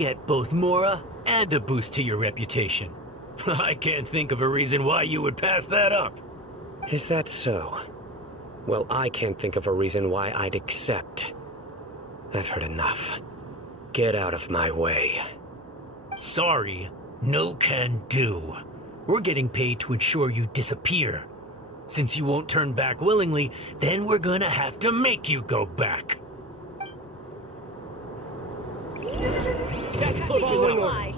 get both Mora and a boost to your reputation. I can't think of a reason why you would pass that up. Is that so? Well, I can't think of a reason why I'd accept. I've heard enough. Get out of my way. Sorry, no can do. We're getting paid to ensure you disappear. Since you won't turn back willingly, then we're gonna have to make you go back. That's close enough.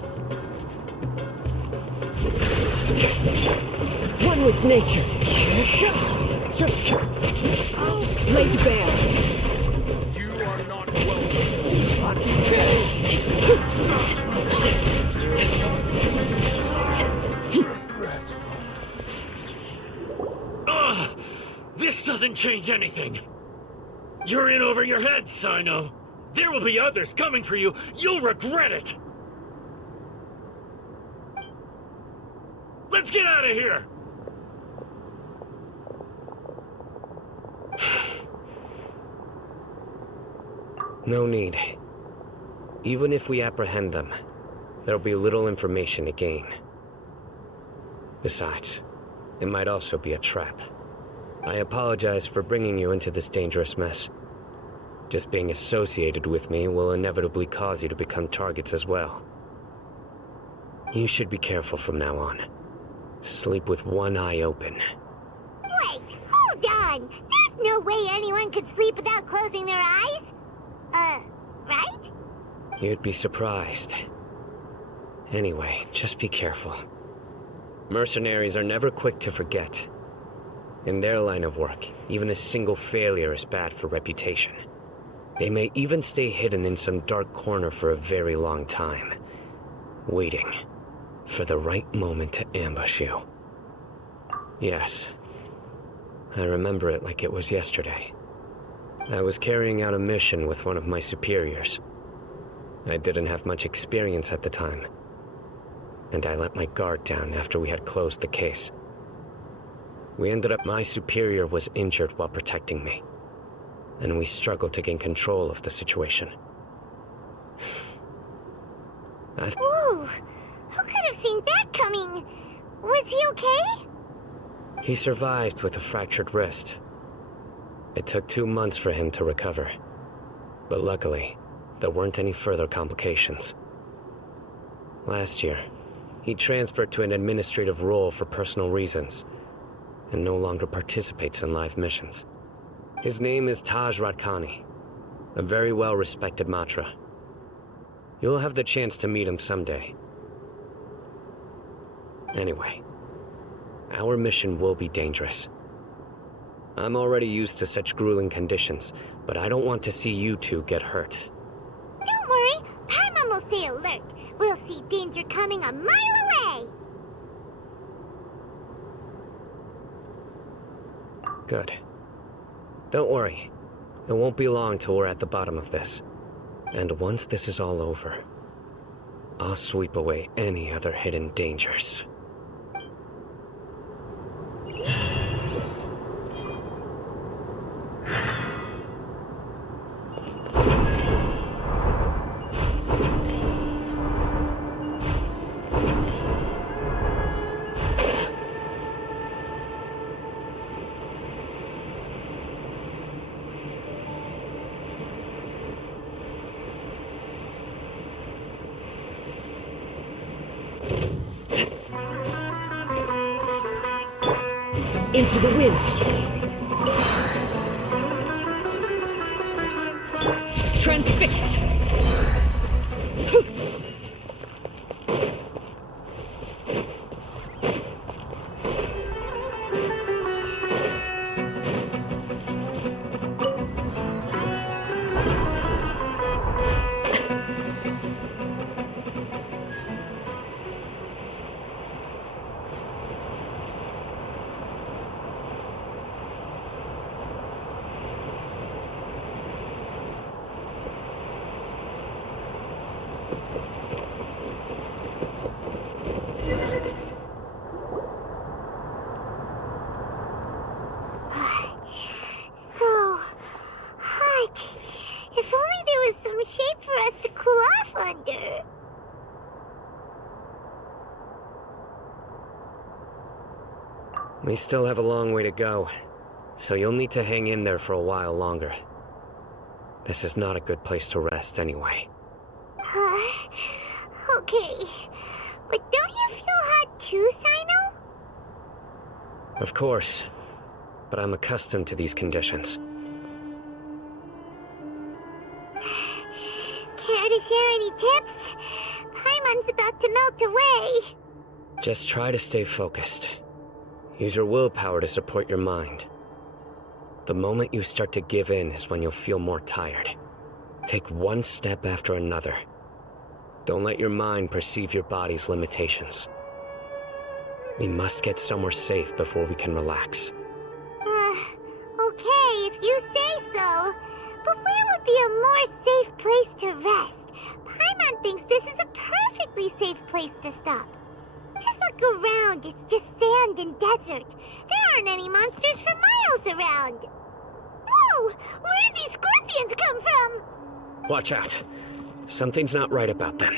One with nature. Laid bare. You are not welcome. This doesn't change anything. You're in over your head, Sino. There will be others coming for you. You'll regret it. Let's get out of here. No need. Even if we apprehend them, there'll be little information to gain. Besides, it might also be a trap. I apologize for bringing you into this dangerous mess. Just being associated with me will inevitably cause you to become targets as well. You should be careful from now on. Sleep with one eye open. Wait, hold on! There's no way anyone could sleep without closing their eyes? Right? You'd be surprised. Anyway, just be careful. Mercenaries are never quick to forget. In their line of work, even a single failure is bad for reputation. They may even stay hidden in some dark corner for a very long time, waiting for the right moment to ambush you. Yes, I remember it like it was yesterday. I was carrying out a mission with one of my superiors. I didn't have much experience at the time, and I let my guard down after we had closed the case. My superior was injured while protecting me, and we struggled to gain control of the situation. Ooh, who could have seen that coming? Was he okay? He survived with a fractured wrist. It took 2 months for him to recover, but luckily, there weren't any further complications. Last year, he transferred to an administrative role for personal reasons, and no longer participates in live missions. His name is Taj Ratkani, a very well-respected Matra. You'll have the chance to meet him someday. Anyway, our mission will be dangerous. I'm already used to such grueling conditions, but I don't want to see you two get hurt. Don't worry, Paimon will stay alert. We'll see danger coming a mile away. Good. Don't worry. It won't be long till we're at the bottom of this. And once this is all over, I'll sweep away any other hidden dangers. Into the wind. Transfixed. We still have a long way to go, so you'll need to hang in there for a while longer. This is not a good place to rest anyway. Okay. But don't you feel hot too, Sino? Of course, but I'm accustomed to these conditions. Care to share any tips? Paimon's about to melt away. Just try to stay focused. Use your willpower to support your mind. The moment you start to give in is when you'll feel more tired. Take one step after another. Don't let your mind perceive your body's limitations. We must get somewhere safe before we can relax. Okay, if you say so. But where would be a more safe place to rest? Paimon thinks this is a perfectly safe place to stop. Just look around, it's just sand and desert. There aren't any monsters for miles around. Whoa! Where did these scorpions come from? Watch out. Something's not right about them.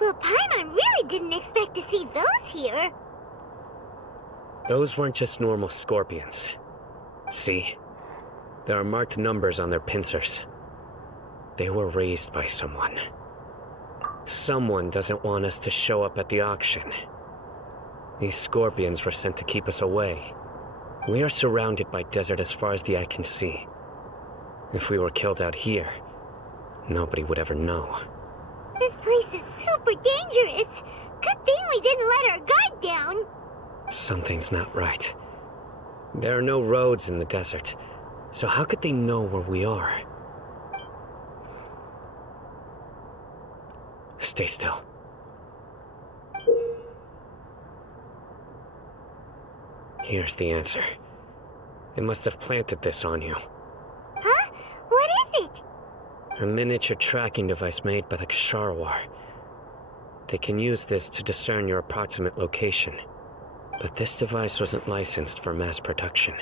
Well, Paimon really didn't expect to see those here. Those weren't just normal scorpions. See? There are marked numbers on their pincers. They were raised by someone. Someone doesn't want us to show up at the auction. These scorpions were sent to keep us away. We are surrounded by desert as far as the eye can see. If we were killed out here, nobody would ever know. This place is super dangerous. Good thing we didn't let our guard down. Something's not right. There are no roads in the desert, so how could they know where we are? Stay still. Here's the answer. They must have planted this on you. Huh? What is it? A miniature tracking device made by the Ksharawar. They can use this to discern your approximate location. But this device wasn't licensed for mass production.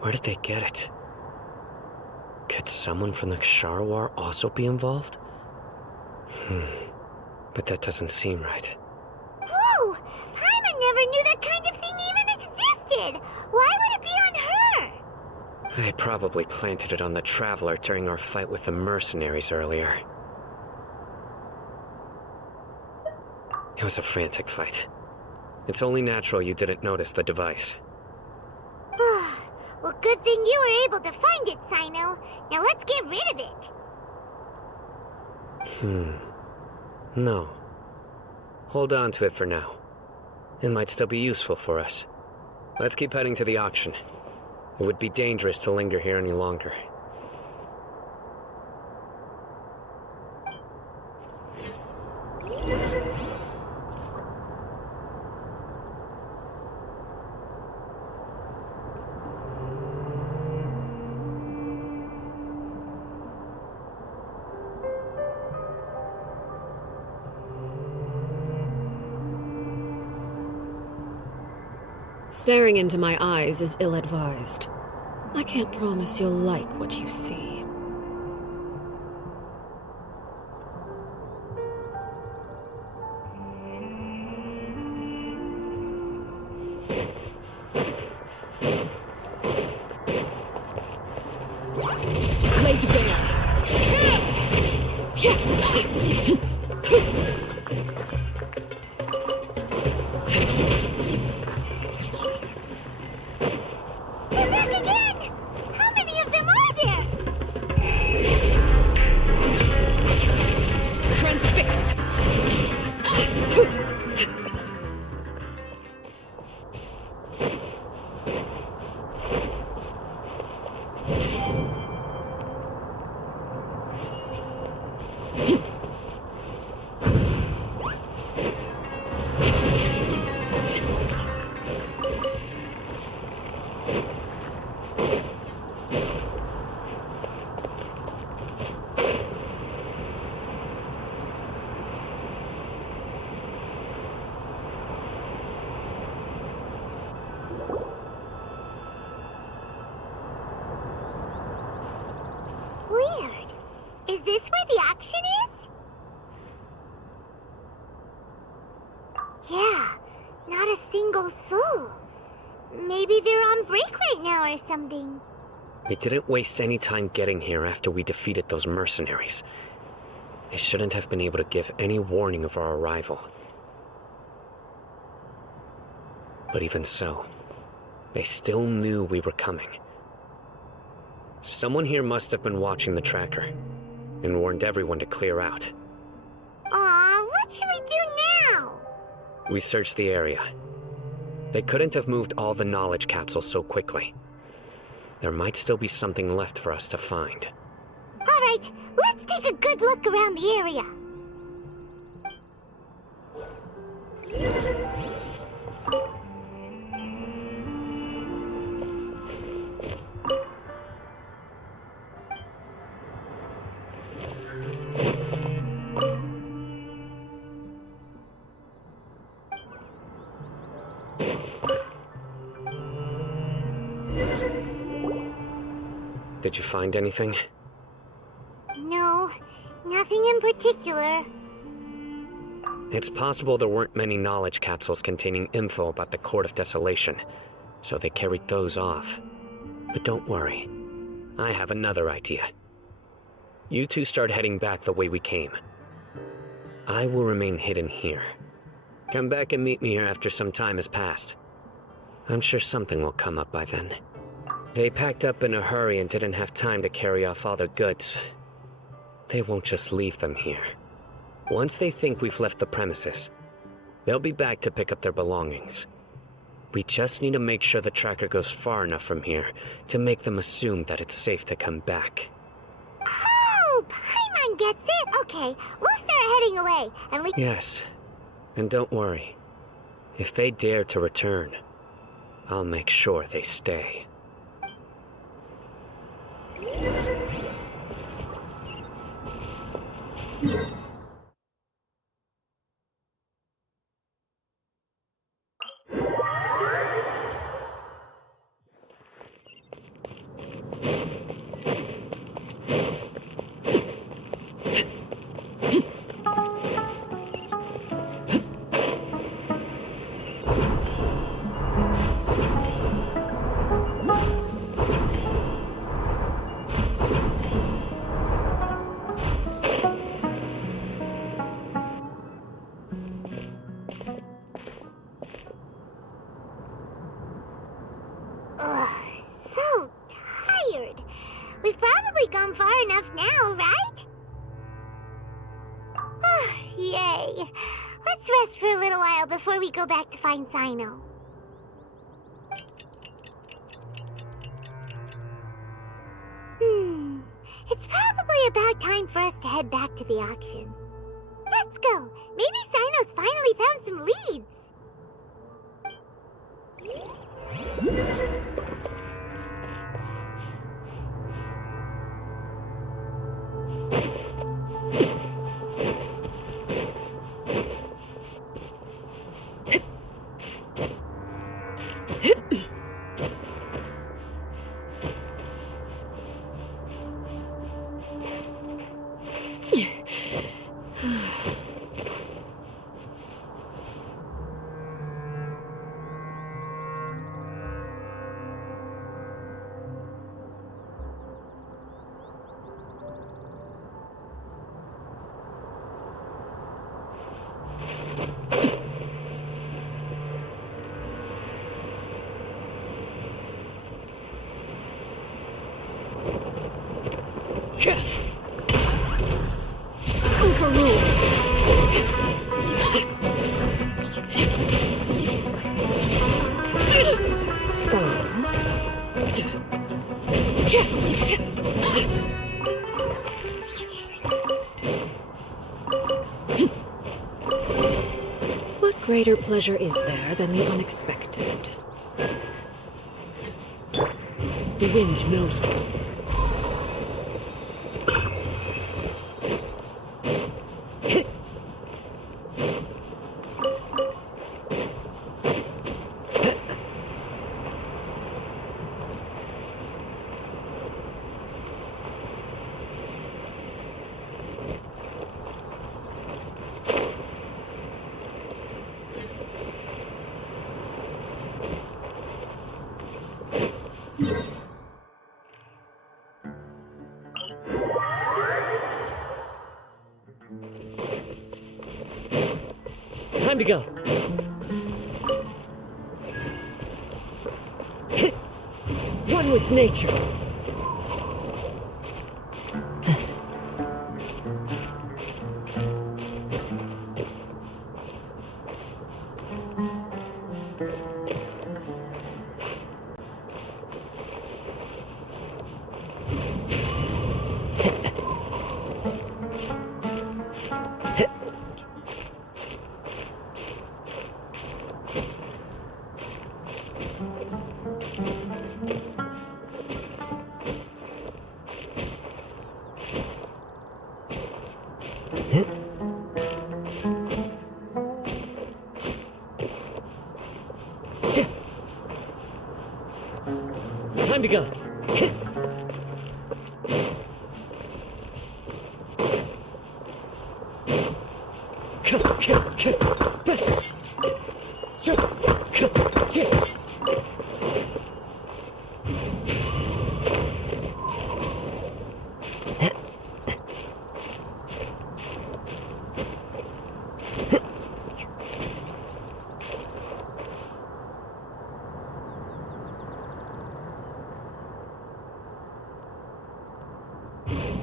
Where did they get it? Could someone from the Ksharawar also be involved? But that doesn't seem right. Whoa! Paimon never knew that kind of thing even existed! Why would it be on her? They probably planted it on the Traveler during our fight with the mercenaries earlier. It was a frantic fight. It's only natural you didn't notice the device. Well, good thing you were able to find it, Sino. Now let's get rid of it. No. Hold on to it for now. It might still be useful for us. Let's keep heading to the auction. It would be dangerous to linger here any longer. Staring into my eyes is ill-advised. I can't promise you'll like what you see. Laid bare. They're back again! How many of them are there? Transfixed! this where the auction is? Yeah, not a single soul. Maybe they're on break right now or something. We didn't waste any time getting here after we defeated those mercenaries. They shouldn't have been able to give any warning of our arrival. But even so, they still knew we were coming. Someone here must have been watching the tracker and warned everyone to clear out. Aw, what should we do now? We searched the area. They couldn't have moved all the knowledge capsules so quickly. There might still be something left for us to find. All right, let's take a good look around the area. Did you find anything? No, nothing in particular. It's possible there weren't many knowledge capsules containing info about the Court of Desolation, so they carried those off. But don't worry, I have another idea. You two start heading back the way we came. I will remain hidden here. Come back and meet me here after some time has passed. I'm sure something will come up by then. They packed up in a hurry and didn't have time to carry off all their goods. They won't just leave them here. Once they think we've left the premises, they'll be back to pick up their belongings. We just need to make sure the tracker goes far enough from here to make them assume that it's safe to come back. Oh, Paimon gets it. Okay, we'll start heading away and leave. Yes, and don't worry. If they dare to return, I'll make sure they stay. Ugh, so tired. We've probably gone far enough now, right? Yay. Let's rest for a little while before we go back to find Sino. It's probably about time for us to head back to the auction. Let's go. Maybe Sino's finally found some leads. What greater pleasure is there than the unexpected? The wind knows me. Time to go. One with nature. Time to go.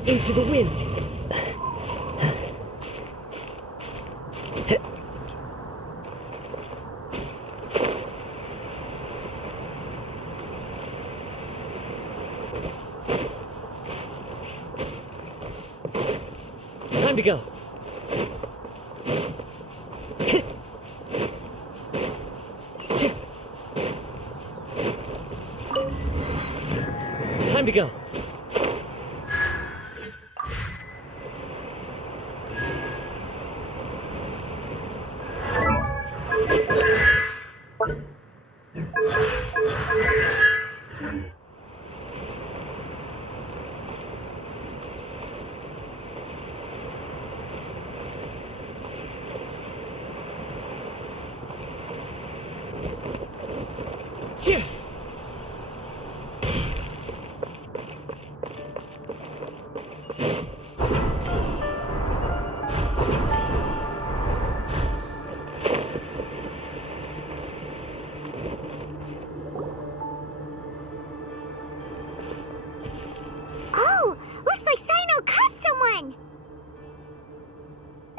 Into the wind. Time to go. Time to go. Oh, looks like Sino cut someone.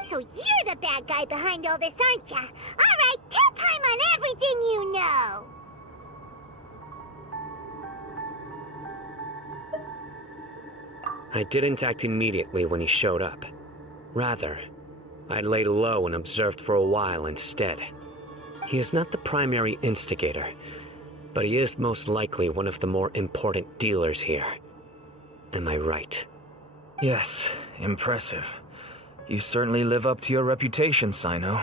So you're the bad guy behind all this, aren't ya? All right, tell Paimon everything you know. I didn't act immediately when he showed up. Rather, I laid low and observed for a while instead. He is not the primary instigator, but he is most likely one of the more important dealers here. Am I right? Yes, impressive. You certainly live up to your reputation, Sino.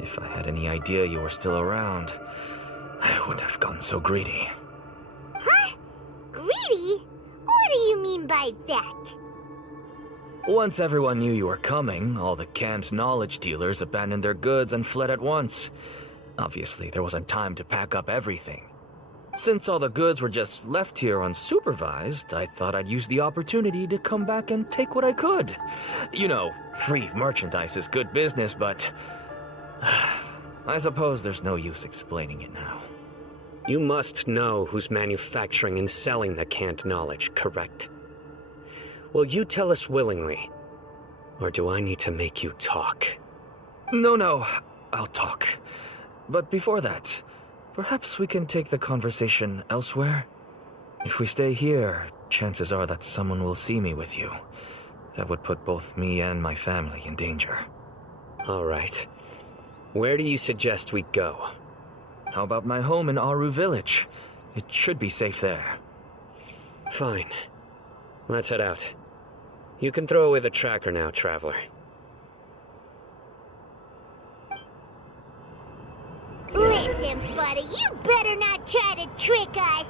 If I had any idea you were still around, I wouldn't have gotten so greedy. Huh? Greedy? What do you mean by that? Once everyone knew you were coming, all the canned knowledge dealers abandoned their goods and fled at once. Obviously, there wasn't time to pack up everything. Since all the goods were just left here unsupervised, I thought I'd use the opportunity to come back and take what I could. You know, free merchandise is good business, but I suppose there's no use explaining it now. You must know who's manufacturing and selling the canned knowledge, correct? Will you tell us willingly? Or do I need to make you talk? No, I'll talk. But before that, perhaps we can take the conversation elsewhere? If we stay here, chances are that someone will see me with you. That would put both me and my family in danger. All right. Where do you suggest we go? How about my home in Aru Village? It should be safe there. Fine. Let's head out. You can throw away the tracker now, Traveler. Listen, buddy, you better not try to trick us.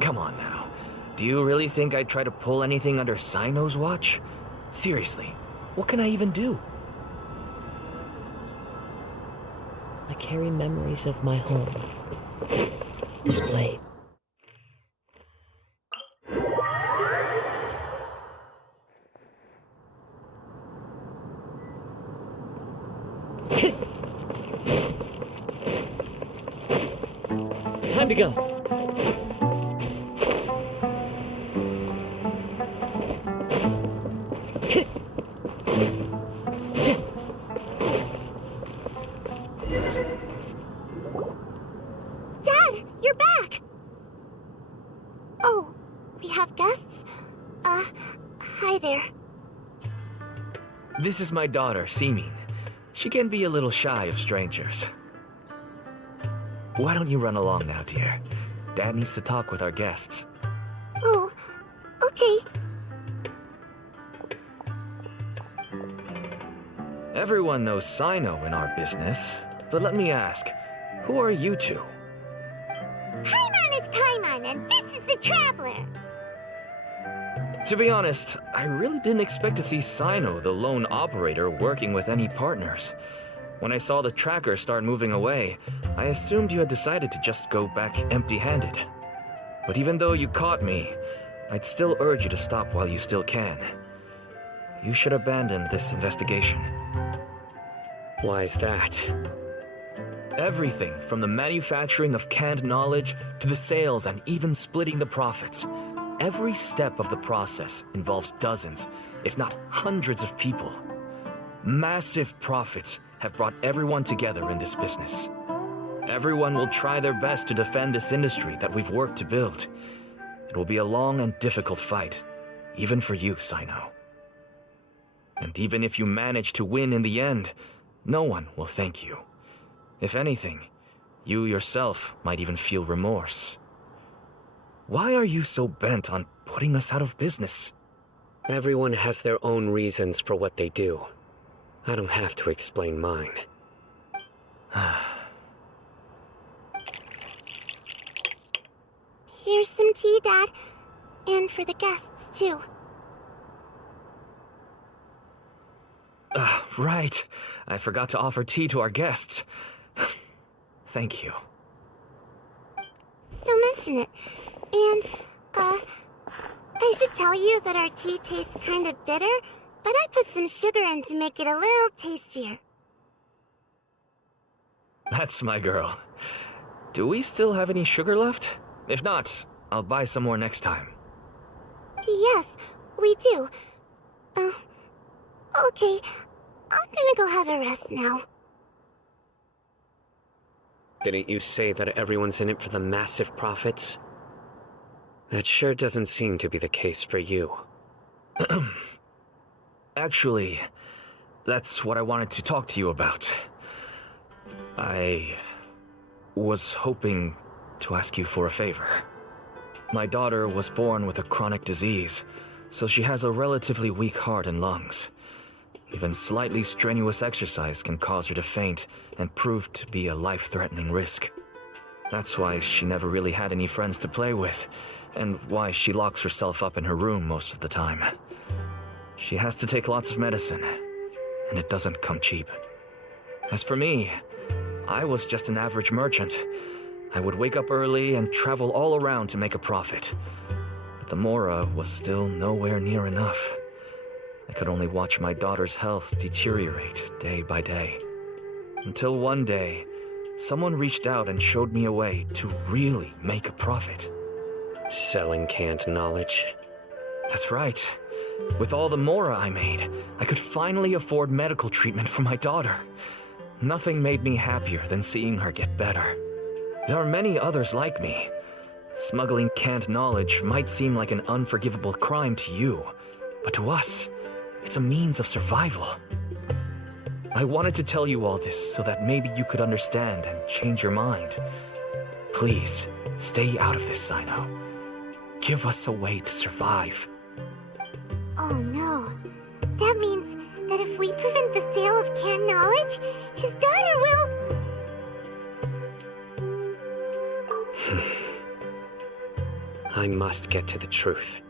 Come on now. Do you really think I'd try to pull anything under Sino's watch? Seriously, what can I even do? I carry memories of my home. Displayed. Time to go. Dad, you're back! Oh, we have guests? Hi there. This is my daughter, Seeming. She can be a little shy of strangers. Why don't you run along now, dear? Dad needs to talk with our guests. Oh, okay. Everyone knows Sino in our business, but let me ask, who are you two? Paimon is Paimon, and this is the Traveler. To be honest, I really didn't expect to see Sino, the lone operator, working with any partners. When I saw the tracker start moving away, I assumed you had decided to just go back empty-handed. But even though you caught me, I'd still urge you to stop while you still can. You should abandon this investigation. Why is that? Everything from the manufacturing of canned knowledge to the sales and even splitting the profits. Every step of the process involves dozens, if not hundreds of people. Massive profits have brought everyone together in this business. Everyone will try their best to defend this industry that we've worked to build. It will be a long and difficult fight, even for you, Sino. And even if you manage to win in the end, no one will thank you. If anything, you yourself might even feel remorse. Why are you so bent on putting us out of business? Everyone has their own reasons for what they do. I don't have to explain mine. Here's some tea, Dad. And for the guests, too. Right. I forgot to offer tea to our guests. Thank you. Don't mention it. And, I should tell you that our tea tastes kind of bitter, but I put some sugar in to make it a little tastier. That's my girl. Do we still have any sugar left? If not, I'll buy some more next time. Yes, we do. Okay. I'm gonna go have a rest now. Didn't you say that everyone's in it for the massive profits? That sure doesn't seem to be the case for you. Actually, that's what I wanted to talk to you about. I was hoping to ask you for a favor. My daughter was born with a chronic disease, so she has a relatively weak heart and lungs. Even slightly strenuous exercise can cause her to faint and prove to be a life-threatening risk. That's why she never really had any friends to play with, and why she locks herself up in her room most of the time. She has to take lots of medicine, and it doesn't come cheap. As for me, I was just an average merchant. I would wake up early and travel all around to make a profit. But the Mora was still nowhere near enough. I could only watch my daughter's health deteriorate day by day. Until one day, someone reached out and showed me a way to really make a profit. Selling canned knowledge? That's right. With all the Mora I made, I could finally afford medical treatment for my daughter. Nothing made me happier than seeing her get better. There are many others like me. Smuggling canned knowledge might seem like an unforgivable crime to you, but to us, it's a means of survival. I wanted to tell you all this so that maybe you could understand and change your mind. Please, stay out of this, Sino. Give us a way to survive. Oh no. That means that if we prevent the sale of canned knowledge, his daughter will... I must get to the truth.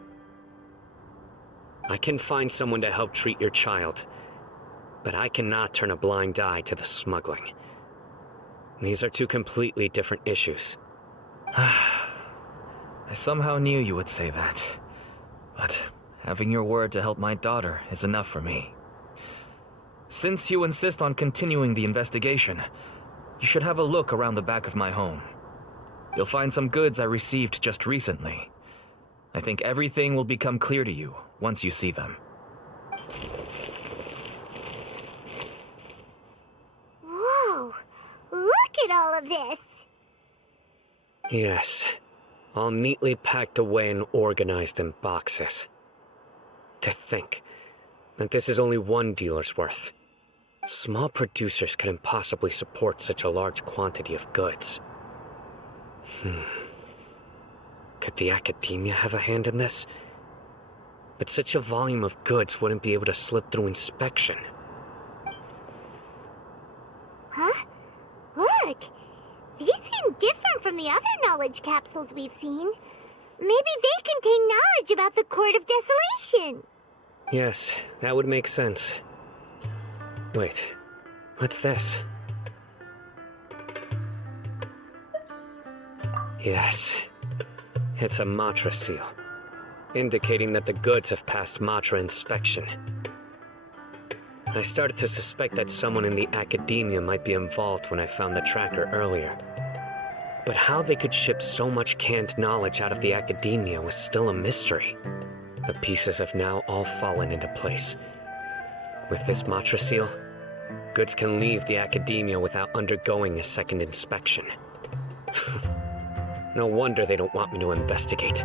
I can find someone to help treat your child, but I cannot turn a blind eye to the smuggling. These are two completely different issues. I somehow knew you would say that, but having your word to help my daughter is enough for me. Since you insist on continuing the investigation, you should have a look around the back of my home. You'll find some goods I received just recently. I think everything will become clear to you once you see them. Whoa! Look at all of this! Yes, all neatly packed away and organized in boxes. To think that this is only one dealer's worth. Small producers couldn't possibly support such a large quantity of goods. Could the Academia have a hand in this? But such a volume of goods wouldn't be able to slip through inspection. Huh? Look! These seem different from the other knowledge capsules we've seen. Maybe they contain knowledge about the Court of Desolation. Yes, that would make sense. Wait, what's this? Yes, it's a Matra seal, indicating that the goods have passed Matra inspection. I started to suspect that someone in the Academia might be involved when I found the tracker earlier. But how they could ship so much canned knowledge out of the Academia was still a mystery. The pieces have now all fallen into place. With this Matra seal, goods can leave the Academia without undergoing a second inspection. No wonder they don't want me to investigate.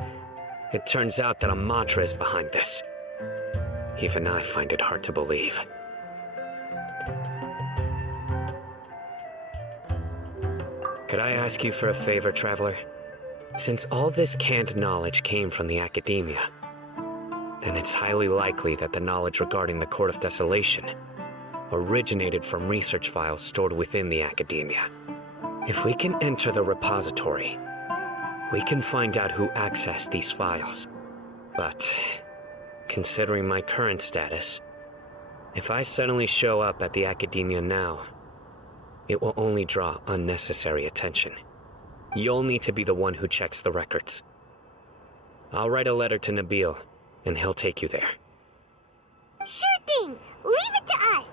It turns out that a Matra is behind this. Even I find it hard to believe. Could I ask you for a favor, Traveler? Since all this canned knowledge came from the Academia, then it's highly likely that the knowledge regarding the Court of Desolation originated from research files stored within the Academia. If we can enter the repository, we can find out who accessed these files. But, considering my current status, if I suddenly show up at the Academia now, it will only draw unnecessary attention. You'll need to be the one who checks the records. I'll write a letter to Nabil, and he'll take you there. Sure thing! Leave it to us!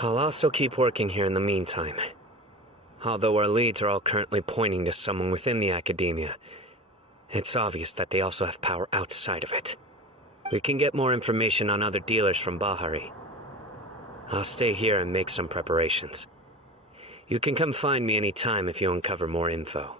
I'll also keep working here in the meantime. Although our leads are all currently pointing to someone within the Academia, it's obvious that they also have power outside of it. We can get more information on other dealers from Bahari. I'll stay here and make some preparations. You can come find me anytime if you uncover more info.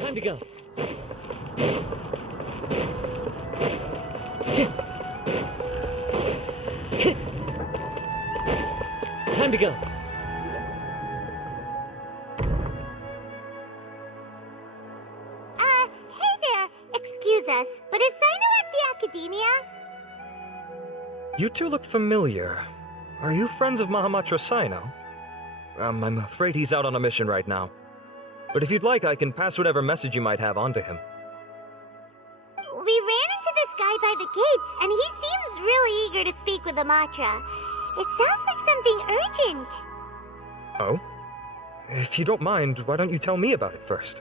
Time to go. Time to go. Hey there! Excuse us, but is Sino at the Academia? You two look familiar. Are you friends of Mahamatra Sino? I'm afraid he's out on a mission right now. But if you'd like, I can pass whatever message you might have on to him. We ran into this guy by the gates, and he seems really eager to speak with Amatra. It sounds like something urgent. Oh? If you don't mind, why don't you tell me about it first?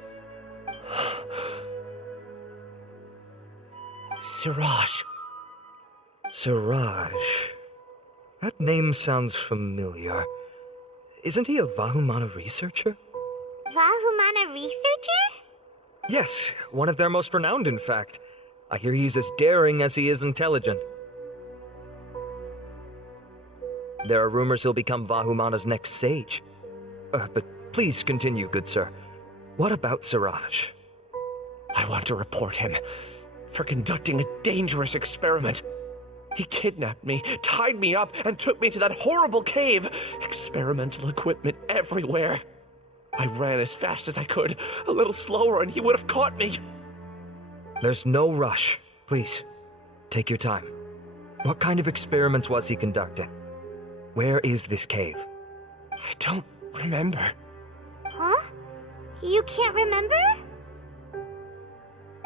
Siraj. Siraj. That name sounds familiar. Isn't he a Vahumana researcher? Vahumana researcher? Yes, one of their most renowned, in fact. I hear he's as daring as he is intelligent. There are rumors he'll become Vahumana's next sage. But please continue, good sir. What about Siraj? I want to report him for conducting a dangerous experiment. He kidnapped me, tied me up, and took me to that horrible cave. Experimental equipment everywhere. I ran as fast as I could, a little slower, and he would have caught me. There's no rush. Please, take your time. What kind of experiments was he conducting? Where is this cave? I don't remember. Huh? You can't remember?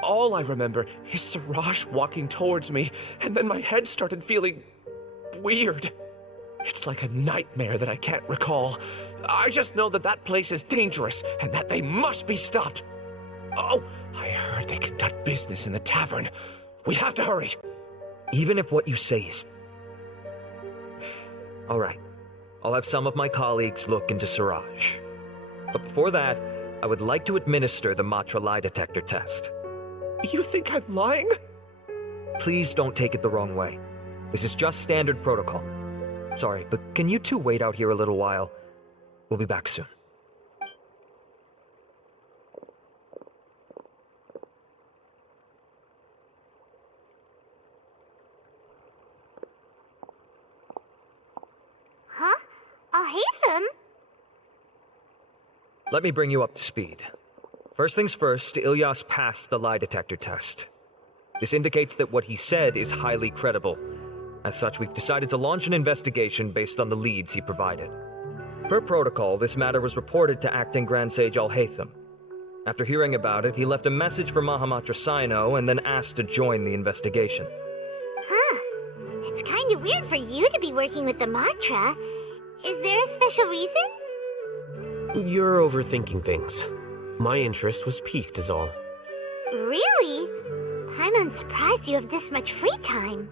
All I remember is Siraj walking towards me, and then my head started feeling weird. It's like a nightmare that I can't recall. I just know that that place is dangerous, and that they must be stopped. Oh, I heard they conduct business in the tavern. We have to hurry. Even if what you say is... All right. I'll have some of my colleagues look into Siraj. But before that, I would like to administer the Matra lie detector test. You think I'm lying? Please don't take it the wrong way. This is just standard protocol. Sorry, but can you two wait out here a little while? We'll be back soon. Huh? I'll hate them. Let me bring you up to speed. First things first, Ilyas passed the lie detector test. This indicates that what he said is highly credible. As such, we've decided to launch an investigation based on the leads he provided. Per protocol, this matter was reported to Acting Grand Sage Al-Haytham. After hearing about it, he left a message for Mahamatra Sino and then asked to join the investigation. Huh. It's kind of weird for you to be working with the Matra. Is there a special reason? You're overthinking things. My interest was piqued is all. Really? I'm surprised you have this much free time.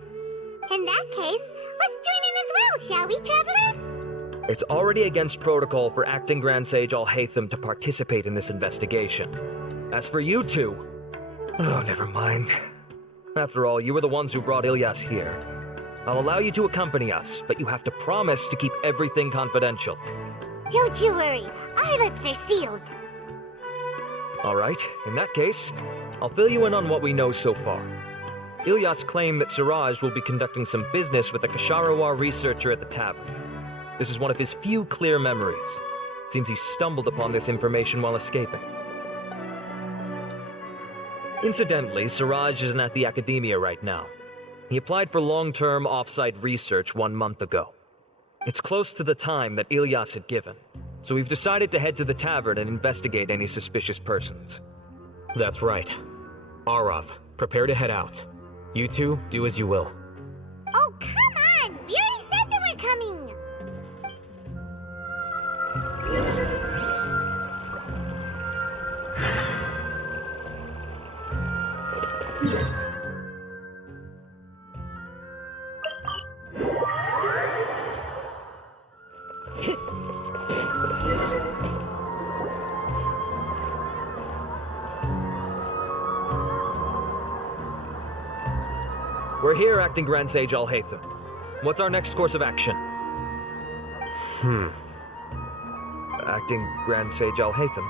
In that case, let's join in as well, shall we, Traveler? It's already against protocol for Acting Grand Sage Al-Haytham to participate in this investigation. As for you two... Oh, never mind. After all, you were the ones who brought Ilyas here. I'll allow you to accompany us, but you have to promise to keep everything confidential. Don't you worry. Our lips are sealed. All right, in that case, I'll fill you in on what we know so far. Ilyas claimed that Siraj will be conducting some business with a Kasharawar researcher at the tavern. This is one of his few clear memories. Seems he stumbled upon this information while escaping. Incidentally, Siraj isn't at the academia right now. He applied for long-term off-site research 1 month ago. It's close to the time that Ilyas had given, so we've decided to head to the tavern and investigate any suspicious persons. That's right. Arav, prepare to head out. You two, do as you will. Oh, come on! We already said that we're coming! We're here, Acting Grand Sage Al-Haytham. What's our next course of action? Acting Grand Sage Al-Haytham.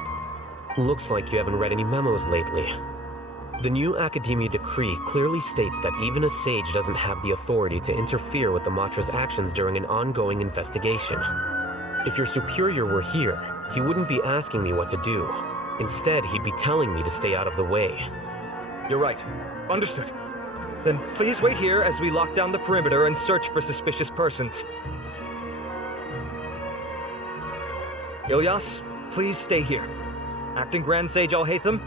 Looks like you haven't read any memos lately. The new Academia decree clearly states that even a sage doesn't have the authority to interfere with the Matra's actions during an ongoing investigation. If your superior were here, he wouldn't be asking me what to do. Instead, he'd be telling me to stay out of the way. You're right. Understood. Then please wait here as we lock down the perimeter and search for suspicious persons. Ilyas, please stay here. Acting Grand Sage Al-Haytham,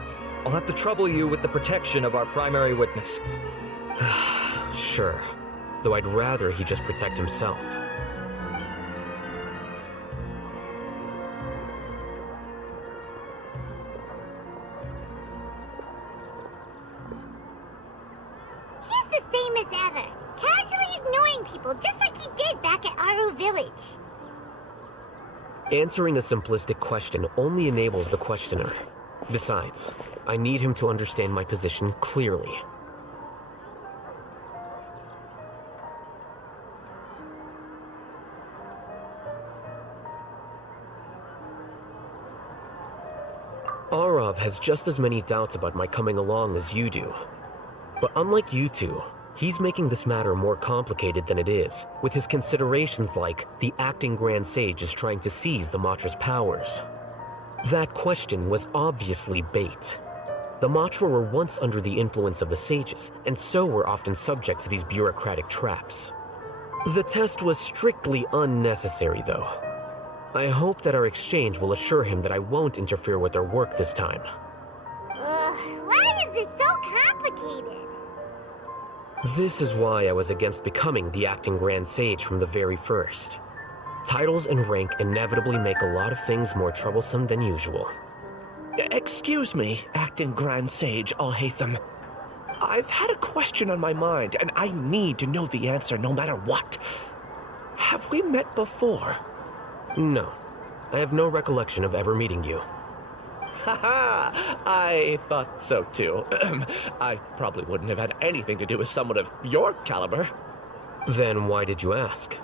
I'll have to trouble you with the protection of our primary witness. Sure, though I'd rather he just protect himself. the same as ever. Casually ignoring people, just like he did back at Aru Village. Answering a simplistic question only enables the questioner. Besides, I need him to understand my position clearly. Arav has just as many doubts about my coming along as you do. But unlike you two, he's making this matter more complicated than it is, with his considerations like the acting Grand Sage is trying to seize the Matra's powers. That question was obviously bait. The Matra were once under the influence of the sages, and so were often subject to these bureaucratic traps. The test was strictly unnecessary, though. I hope that our exchange will assure him that I won't interfere with their work this time. Why is this so complicated? This is why I was against becoming the acting Grand Sage from the very first. Titles and rank inevitably make a lot of things more troublesome than usual. Excuse me, acting Grand Sage Alhaitham. I've had a question on my mind, and I need to know the answer no matter what. Have we met before? No, I have no recollection of ever meeting you. Haha, I thought so too. I probably wouldn't have had anything to do with someone of your caliber. Then why did you ask?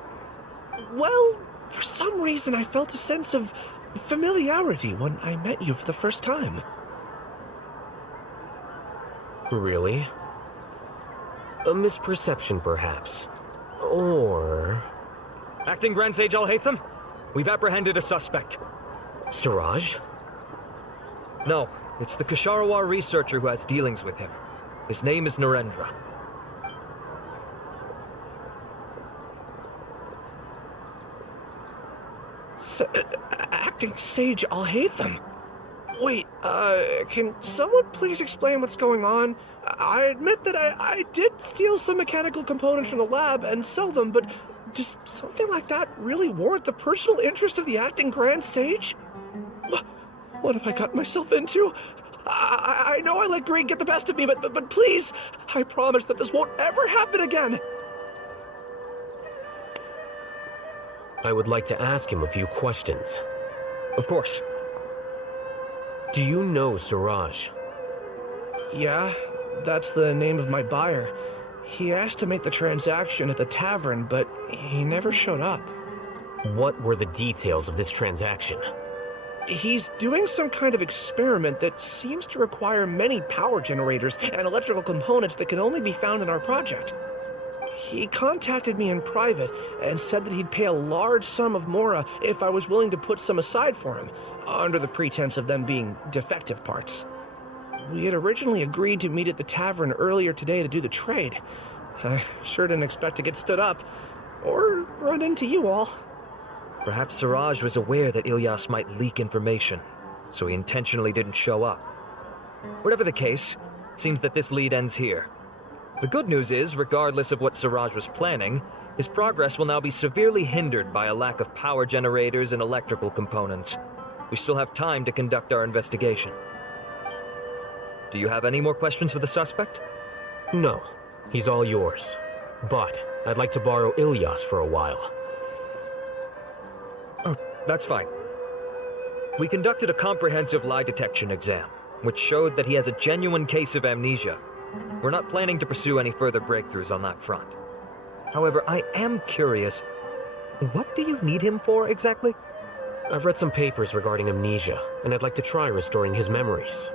Well, for some reason I felt a sense of familiarity when I met you for the first time. Really? A misperception, perhaps. Or... Acting Grand Sage Alhaitham, we've apprehended a suspect. Siraj? No, it's the Ksharawar researcher who has dealings with him. His name is Narendra. Acting Sage Alhaitham? Wait, can someone please explain what's going on? I admit that I did steal some mechanical components from the lab and sell them, but does something like that really warrant the personal interest of the acting Grand Sage? What have I gotten myself into? I know I let greed get the best of me, but please, I promise that this won't ever happen again. I would like to ask him a few questions. Of course. Do you know Siraj? Yeah, that's the name of my buyer. He asked to make the transaction at the tavern, but he never showed up. What were the details of this transaction? He's doing some kind of experiment that seems to require many power generators and electrical components that can only be found in our project. He contacted me in private and said that he'd pay a large sum of Mora if I was willing to put some aside for him, under the pretense of them being defective parts. We had originally agreed to meet at the tavern earlier today to do the trade. I sure didn't expect to get stood up, or run into you all. Perhaps Siraj was aware that Ilyas might leak information, so he intentionally didn't show up. Whatever the case, it seems that this lead ends here. The good news is, regardless of what Siraj was planning, his progress will now be severely hindered by a lack of power generators and electrical components. We still have time to conduct our investigation. Do you have any more questions for the suspect? No, he's all yours. But I'd like to borrow Ilyas for a while. Oh, that's fine. We conducted a comprehensive lie detection exam, which showed that he has a genuine case of amnesia. We're not planning to pursue any further breakthroughs on that front. However, I am curious, what do you need him for exactly? I've read some papers regarding amnesia, and I'd like to try restoring his memories.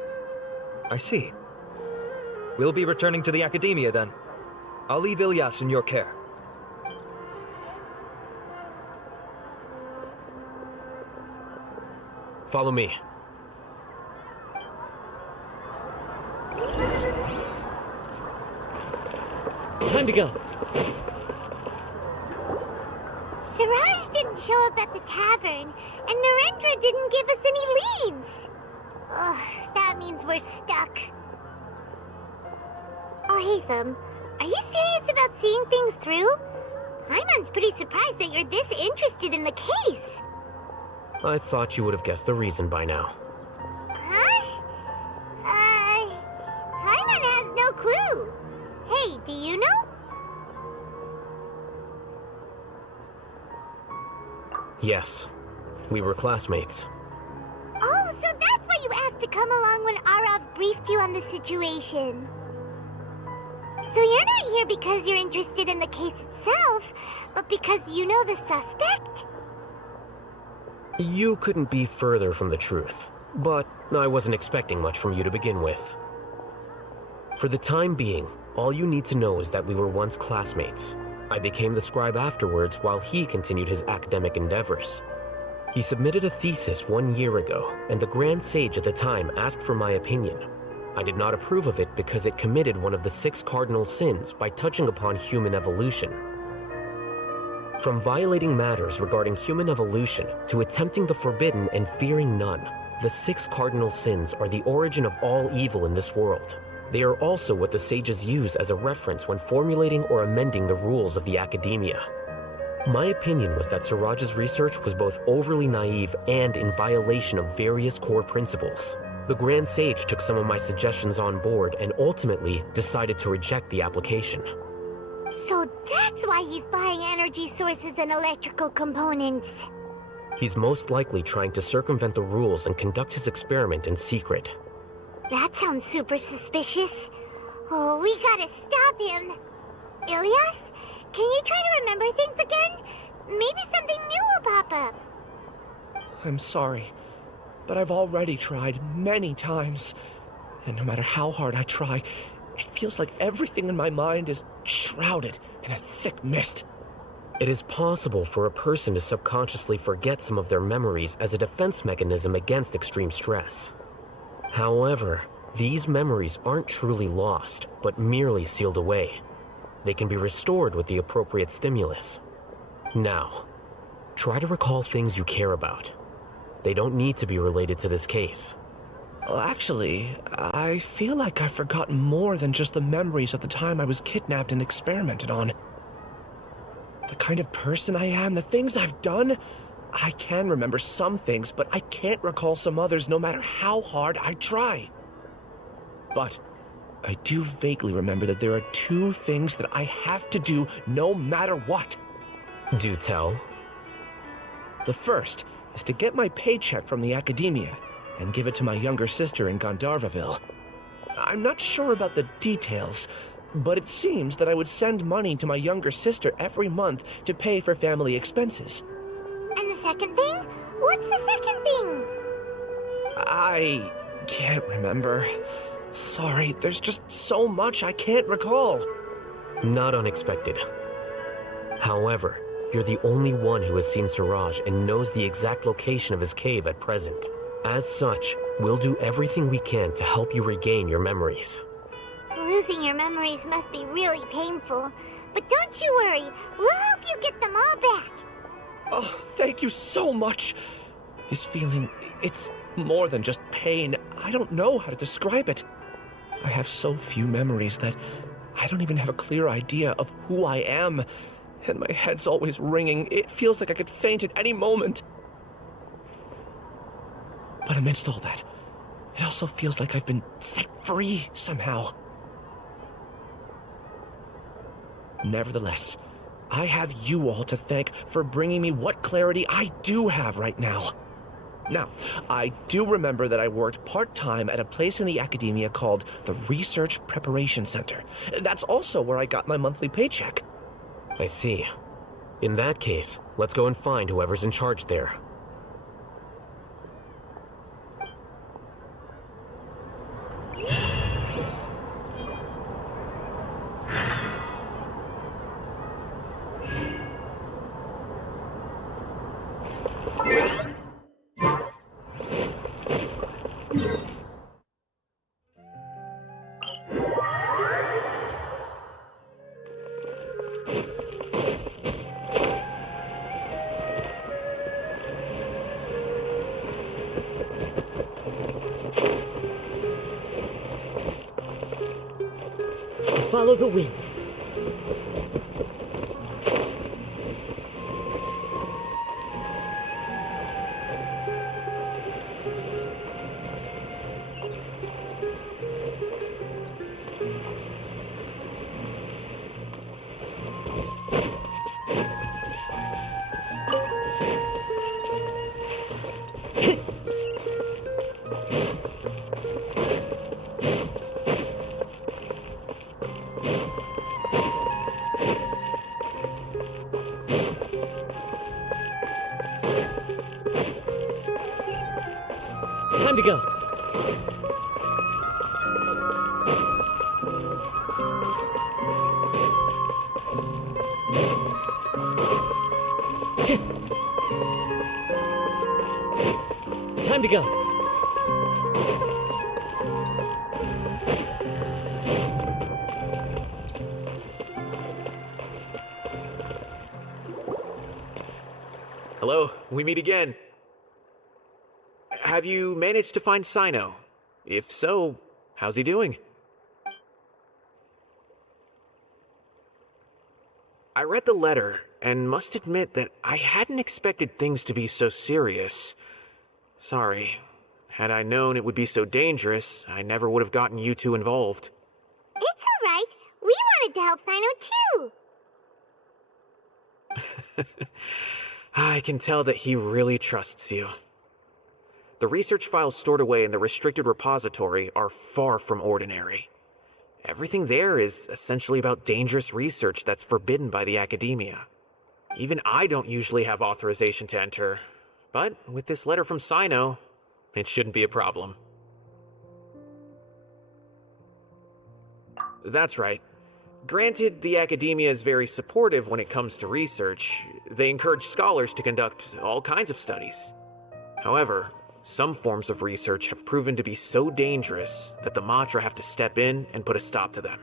I see. We'll be returning to the academia then. I'll leave Ilyas in your care. Follow me. Time to go. Siraj didn't show up at the tavern, and Narendra didn't give us any leads. Ugh, that means we're stuck. Alhaitham, are you serious about seeing things through? Paimon's pretty surprised that you're this interested in the case. I thought you would have guessed the reason by now. Paimon has no clue. Hey, do you know Yes, we were classmates. Oh, so that's why you asked to come along when Arav briefed you on the situation. So you're not here because you're interested in the case itself, but because you know the suspect? You couldn't be further from the truth, but I wasn't expecting much from you to begin with. For the time being, all you need to know is that we were once classmates. I became the scribe afterwards while he continued his academic endeavors. He submitted a thesis 1 year ago, and the Grand Sage at the time asked for my opinion. I did not approve of it because it committed one of the 6 cardinal sins by touching upon human evolution. From violating matters regarding human evolution to attempting the forbidden and fearing none, the 6 cardinal sins are the origin of all evil in this world. They are also what the sages use as a reference when formulating or amending the rules of the academia. My opinion was that Siraj's research was both overly naive and in violation of various core principles. The Grand Sage took some of my suggestions on board and ultimately decided to reject the application. So that's why he's buying energy sources and electrical components. He's most likely trying to circumvent the rules and conduct his experiment in secret. That sounds super suspicious. Oh, we gotta stop him. Ilias, can you try to remember things again? Maybe something new will pop up. I'm sorry, but I've already tried many times. And no matter how hard I try, it feels like everything in my mind is shrouded in a thick mist. It is possible for a person to subconsciously forget some of their memories as a defense mechanism against extreme stress. However, these memories aren't truly lost, but merely sealed away. They can be restored with the appropriate stimulus. Now, try to recall things you care about. They don't need to be related to this case. Well, actually, I feel like I've forgotten more than just the memories of the time I was kidnapped and experimented on. The kind of person I am, the things I've done, I can remember some things, but I can't recall some others no matter how hard I try. But I do vaguely remember that there are 2 things that I have to do no matter what. Do tell. The first is to get my paycheck from the academia and give it to my younger sister in Gandharvaville. I'm not sure about the details, but it seems that I would send money to my younger sister every month to pay for family expenses. And the second thing? What's the second thing? I can't remember. Sorry, there's just so much I can't recall. Not unexpected. However, you're the only one who has seen Siraj and knows the exact location of his cave at present. As such, we'll do everything we can to help you regain your memories. Losing your memories must be really painful. But don't you worry, we'll help you get them all back. Oh, thank you so much. This feeling, it's more than just pain. I don't know how to describe it. I have so few memories that I don't even have a clear idea of who I am. And my head's always ringing. It feels like I could faint at any moment. But amidst all that, it also feels like I've been set free somehow. Nevertheless, I have you all to thank for bringing me what clarity I do have right now. Now, I do remember that I worked part-time at a place in the academia called the Research Preparation Center. That's also where I got my monthly paycheck. I see. In that case, let's go and find whoever's in charge there. Follow the wind. Time to go. Hello, we meet again. Have you managed to find Sino? If so, how's he doing? I read the letter and must admit that I hadn't expected things to be so serious. Sorry. Had I known it would be so dangerous, I never would have gotten you two involved. It's alright. We wanted to help Sino too. I can tell that he really trusts you. The research files stored away in the restricted repository are far from ordinary. Everything there is essentially about dangerous research that's forbidden by the academia. Even I don't usually have authorization to enter, but with this letter from Sino, it shouldn't be a problem. That's right. Granted, the academia is very supportive when it comes to research. They encourage scholars to conduct all kinds of studies. However, some forms of research have proven to be so dangerous that the Matra have to step in and put a stop to them.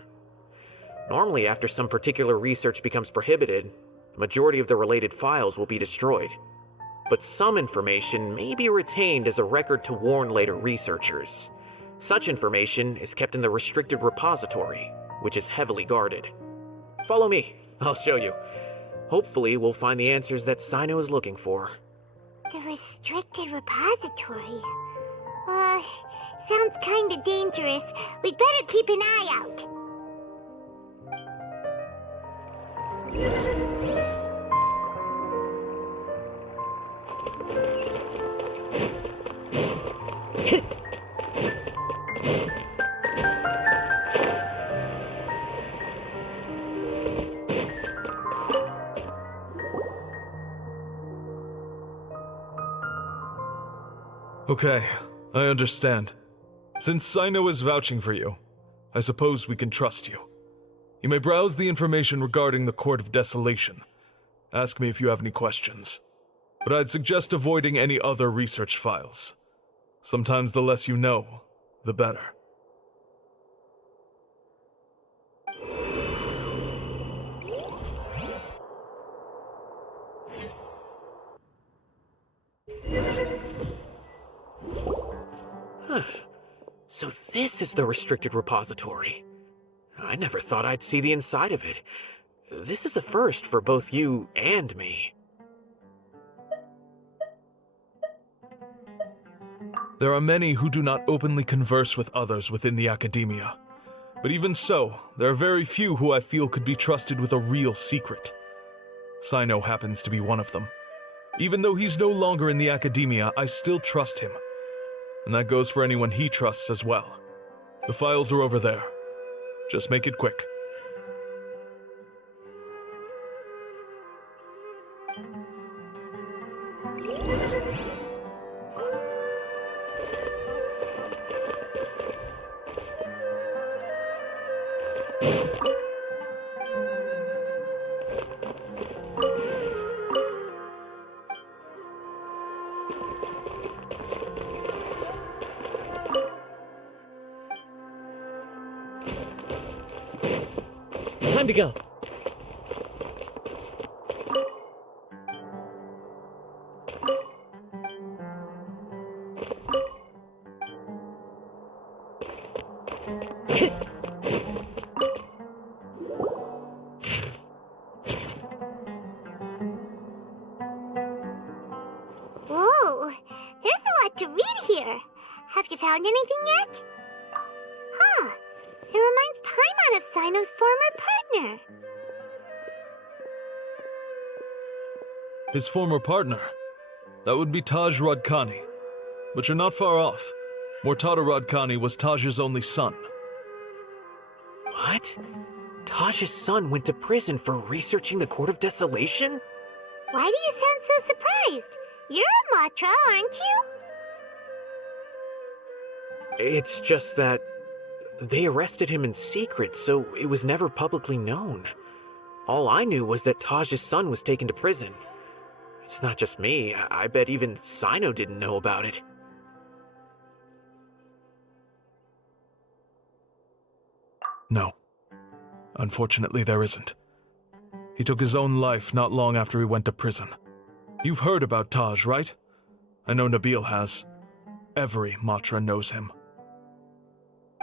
Normally, after some particular research becomes prohibited, the majority of the related files will be destroyed. But some information may be retained as a record to warn later researchers. Such information is kept in the restricted repository, which is heavily guarded. Follow me, I'll show you. Hopefully, we'll find the answers that Sino is looking for. The restricted repository. Sounds kinda dangerous. We'd better keep an eye out. Okay, I understand. Since Sino is vouching for you, I suppose we can trust you. You may browse the information regarding the Court of Desolation. Ask me if you have any questions. But I'd suggest avoiding any other research files. Sometimes the less you know, the better. So this is the restricted repository. I never thought I'd see the inside of it. This is a first for both you and me. There are many who do not openly converse with others within the academia. But even so, there are very few who I feel could be trusted with a real secret. Sino happens to be one of them. Even though he's no longer in the academia, I still trust him. And that goes for anyone he trusts as well. The files are over there. Just make it quick. Time to go. Whoa, there's a lot to read here. Have you found anything yet? Huh, it reminds Paimon of Sino's former partner. His former partner? That would be Taj Radkani. But you're not far off. Mortada Radkani was Taj's only son. What? Taj's son went to prison for researching the Court of Desolation? Why do you sound so surprised? You're a Matra, aren't you? It's just that they arrested him in secret, so it was never publicly known. All I knew was that Taj's son was taken to prison. It's not just me. I bet even Sino didn't know about it. No. Unfortunately, there isn't. He took his own life not long after he went to prison. You've heard about Taj, right? I know Nabil has. Every Matra knows him.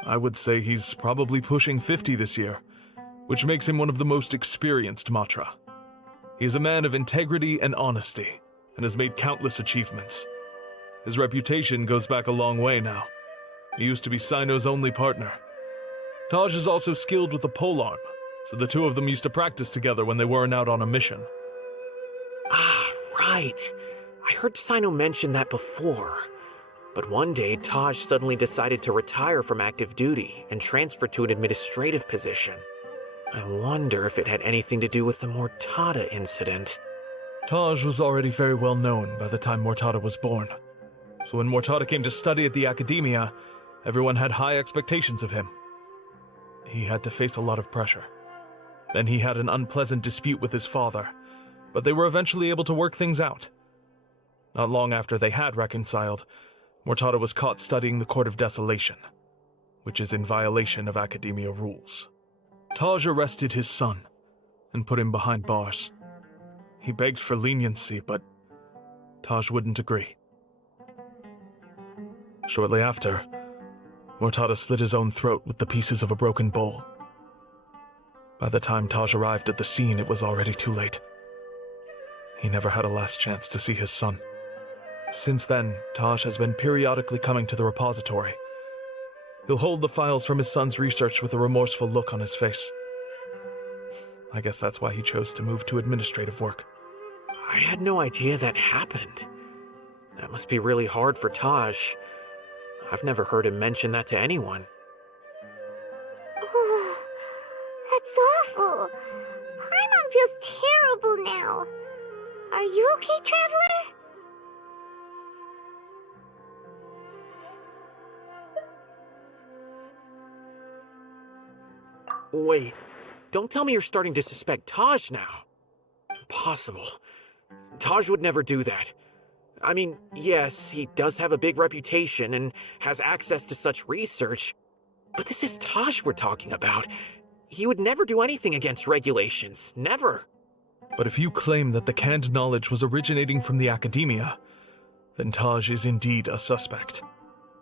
I would say he's probably pushing 50 this year, which makes him one of the most experienced Matra. He's a man of integrity and honesty, and has made countless achievements. His reputation goes back a long way now. He used to be Sino's only partner. Taj is also skilled with the polearm, so the two of them used to practice together when they weren't out on a mission. Ah, right. I heard Sino mention that before. But one day, Taj suddenly decided to retire from active duty and transfer to an administrative position. I wonder if it had anything to do with the Mortada incident. Taj was already very well known by the time Mortada was born. So when Mortada came to study at the Academia, everyone had high expectations of him. He had to face a lot of pressure. Then he had an unpleasant dispute with his father, but they were eventually able to work things out. Not long after they had reconciled, Mortada was caught studying the Court of Desolation, which is in violation of Academia rules. Taj arrested his son and put him behind bars. He begged for leniency, but Taj wouldn't agree. Shortly after, Mortada slit his own throat with the pieces of a broken bowl. By the time Taj arrived at the scene, it was already too late. He never had a last chance to see his son. Since then, Taj has been periodically coming to the repository. He'll hold the files from his son's research with a remorseful look on his face. I guess that's why he chose to move to administrative work. I had no idea that happened. That must be really hard for Taj. I've never heard him mention that to anyone. Oh, that's awful. Paimon feels terrible now. Are you okay, Traveler? Wait, don't tell me you're starting to suspect Taj now. Impossible. Taj would never do that. I mean, yes, he does have a big reputation and has access to such research, but this is Taj we're talking about. He would never do anything against regulations. Never. But if you claim that the canned knowledge was originating from the Academia, then Taj is indeed a suspect.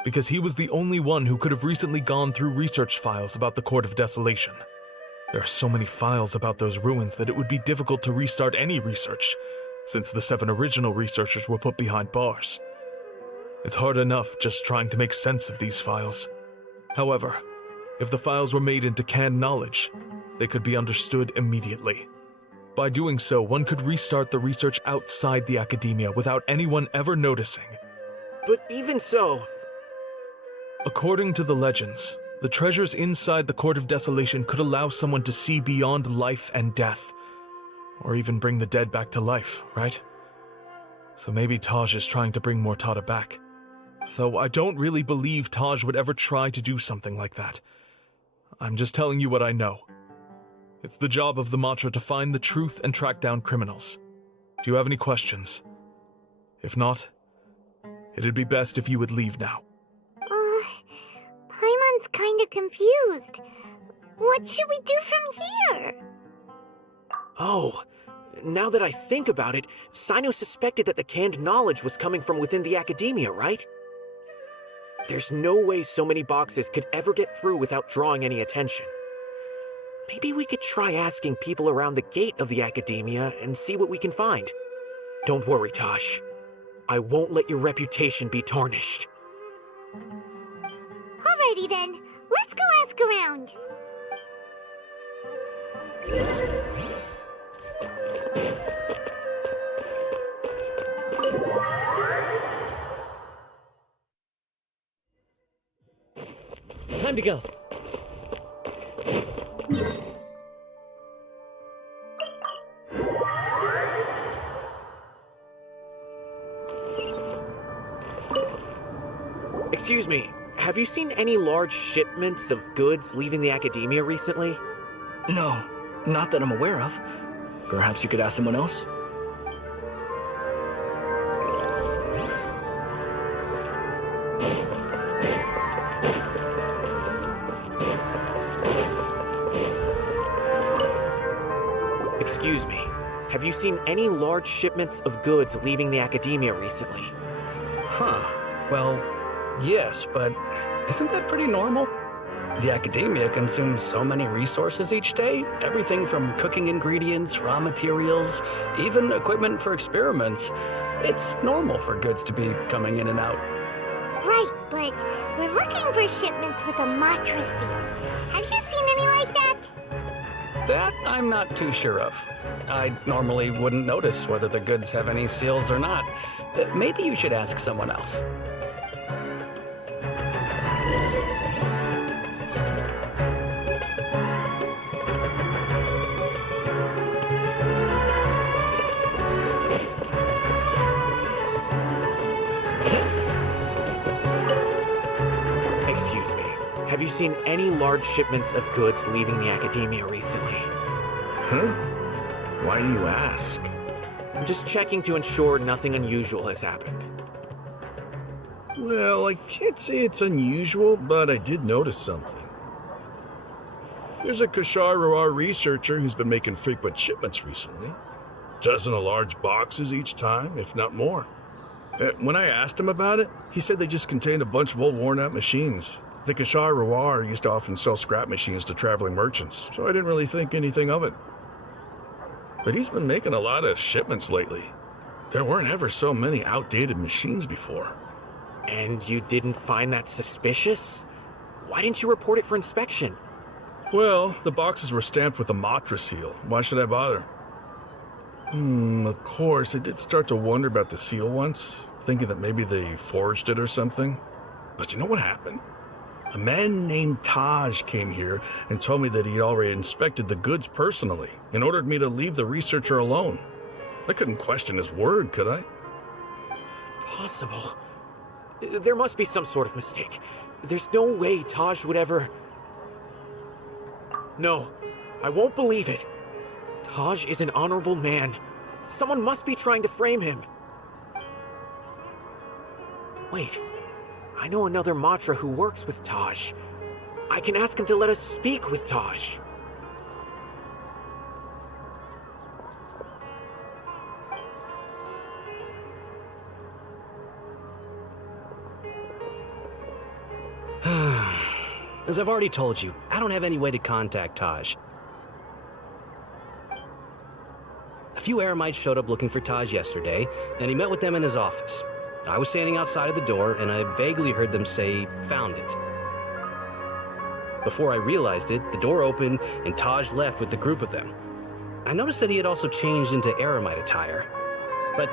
Because he was the only one who could have recently gone through research files about the Court of Desolation. There are so many files about those ruins that it would be difficult to restart any research, since the 7 original researchers were put behind bars. It's hard enough just trying to make sense of these files. However, if the files were made into canned knowledge, they could be understood immediately. By doing so, one could restart the research outside the Academia without anyone ever noticing. But even so... According to the legends, the treasures inside the Court of Desolation could allow someone to see beyond life and death, or even bring the dead back to life, right? So maybe Taj is trying to bring Mortada back. Though I don't really believe Taj would ever try to do something like that. I'm just telling you what I know. It's the job of the Matra to find the truth and track down criminals. Do you have any questions? If not, it'd be best if you would leave now. Paimon's kinda confused. What should we do from here? Oh, now that I think about it, Sino suspected that the canned knowledge was coming from within the Academia, right? There's no way so many boxes could ever get through without drawing any attention. Maybe we could try asking people around the gate of the Academia and see what we can find. Don't worry, Taj. I won't let your reputation be tarnished. Alrighty then, let's go ask around. Time to go. Excuse me, have you seen any large shipments of goods leaving the Academia recently? No, not that I'm aware of. Perhaps you could ask someone else? Excuse me. Have you seen any large shipments of goods leaving the Academia recently? Huh. Well, yes, but isn't that pretty normal? The Academia consumes so many resources each day. Everything from cooking ingredients, raw materials, even equipment for experiments. It's normal for goods to be coming in and out. Right, but we're looking for shipments with a Matra seal. Have you seen any like that? That I'm not too sure of. I normally wouldn't notice whether the goods have any seals or not. Maybe you should ask someone else. Excuse me. Have you seen any large shipments of goods leaving the Academia recently? Huh? Why do you ask? I'm just checking to ensure nothing unusual has happened. Well, I can't say it's unusual, but I did notice something. There's a Kashar Rawar researcher who's been making frequent shipments recently. Dozen of large boxes each time, if not more. When I asked him about it, he said they just contained a bunch of old worn-out machines. The Kashar Rawar used to often sell scrap machines to traveling merchants, so I didn't really think anything of it. But he's been making a lot of shipments lately. There weren't ever so many outdated machines before. And you didn't find that suspicious? Why didn't you report it for inspection? Well, the boxes were stamped with a Matra seal. Why should I bother? Of course, I did start to wonder about the seal once, thinking that maybe they forged it or something. But you know what happened? A man named Taj came here and told me that he'd already inspected the goods personally and ordered me to leave the researcher alone. I couldn't question his word, could I? Impossible. There must be some sort of mistake. There's no way Taj would ever... No, I won't believe it. Taj is an honorable man. Someone must be trying to frame him. Wait, I know another Matra who works with Taj. I can ask him to let us speak with Taj. As I've already told you, I don't have any way to contact Taj. A few Eremites showed up looking for Taj yesterday, and he met with them in his office. I was standing outside of the door, and I vaguely heard them say, "Found it." Before I realized it, the door opened, and Taj left with the group of them. I noticed that he had also changed into Eremite attire. But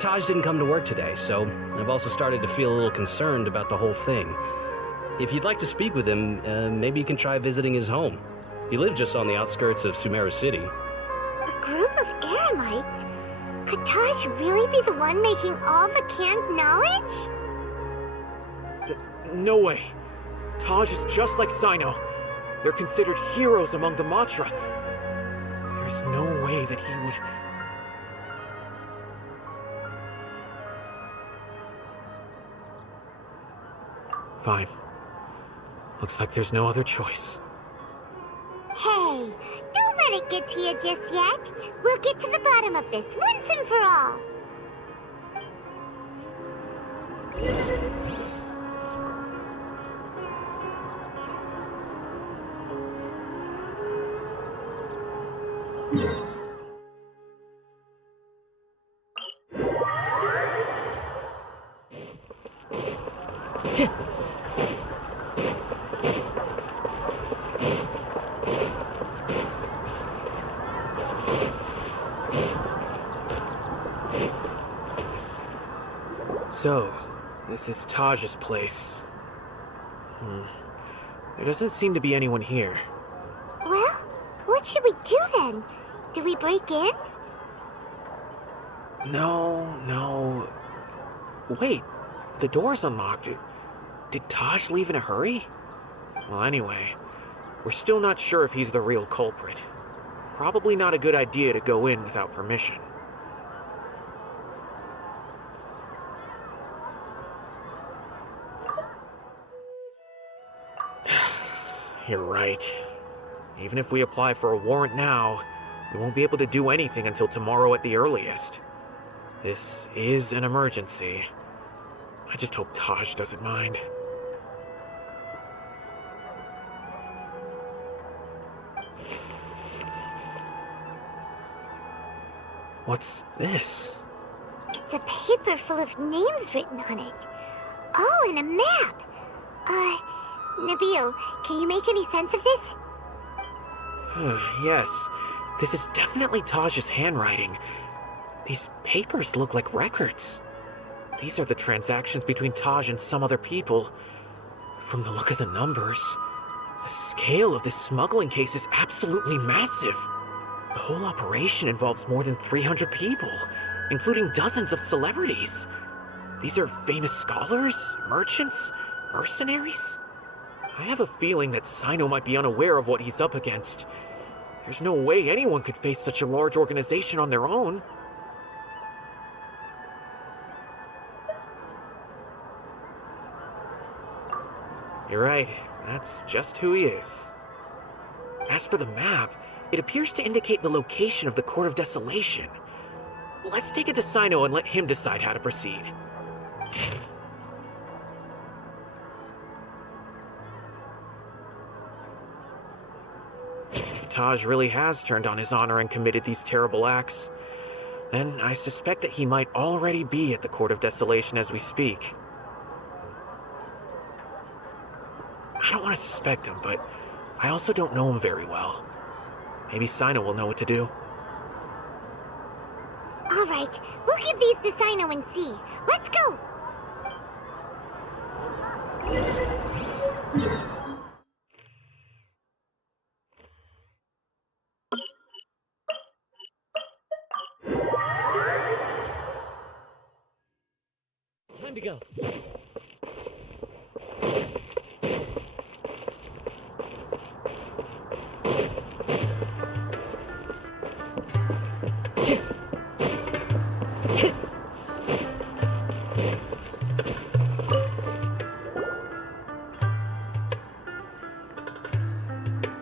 Taj didn't come to work today, so I've also started to feel a little concerned about the whole thing. If you'd like to speak with him, maybe you can try visiting his home. He lives just on the outskirts of Sumeru City. A group of Eremites? Could Taj really be the one making all the canned knowledge? No way. Taj is just like Sino. They're considered heroes among the Matra. There's no way that he would... Fine. Looks like there's no other choice. Hey, don't let it get to you just yet. We'll get to the bottom of this once and for all. So, this is Taj's place. There doesn't seem to be anyone here. Well, what should we do then? Do we break in? No. Wait, the door's unlocked. Did Taj leave in a hurry? Well, anyway, we're still not sure if he's the real culprit. Probably not a good idea to go in without permission. You're right. Even if we apply for a warrant now, we won't be able to do anything until tomorrow at the earliest. This is an emergency. I just hope Taj doesn't mind. What's this? It's a paper full of names written on it. Oh, and a map. Nabil, can you make any sense of this? Yes, this is definitely Taj's handwriting. These papers look like records. These are the transactions between Taj and some other people. From the look of the numbers, the scale of this smuggling case is absolutely massive. The whole operation involves more than 300 people, including dozens of celebrities. These are famous scholars, merchants, mercenaries. I have a feeling that Sino might be unaware of what he's up against. There's no way anyone could face such a large organization on their own. You're right, that's just who he is. As for the map, it appears to indicate the location of the Court of Desolation. Let's take it to Sino and let him decide how to proceed. If Taj really has turned on his honor and committed these terrible acts, then I suspect that he might already be at the Court of Desolation as we speak. I don't want to suspect him, but I also don't know him very well. Maybe Sino will know what to do. All right, we'll give these to Sino and see. Let's go! Time to go.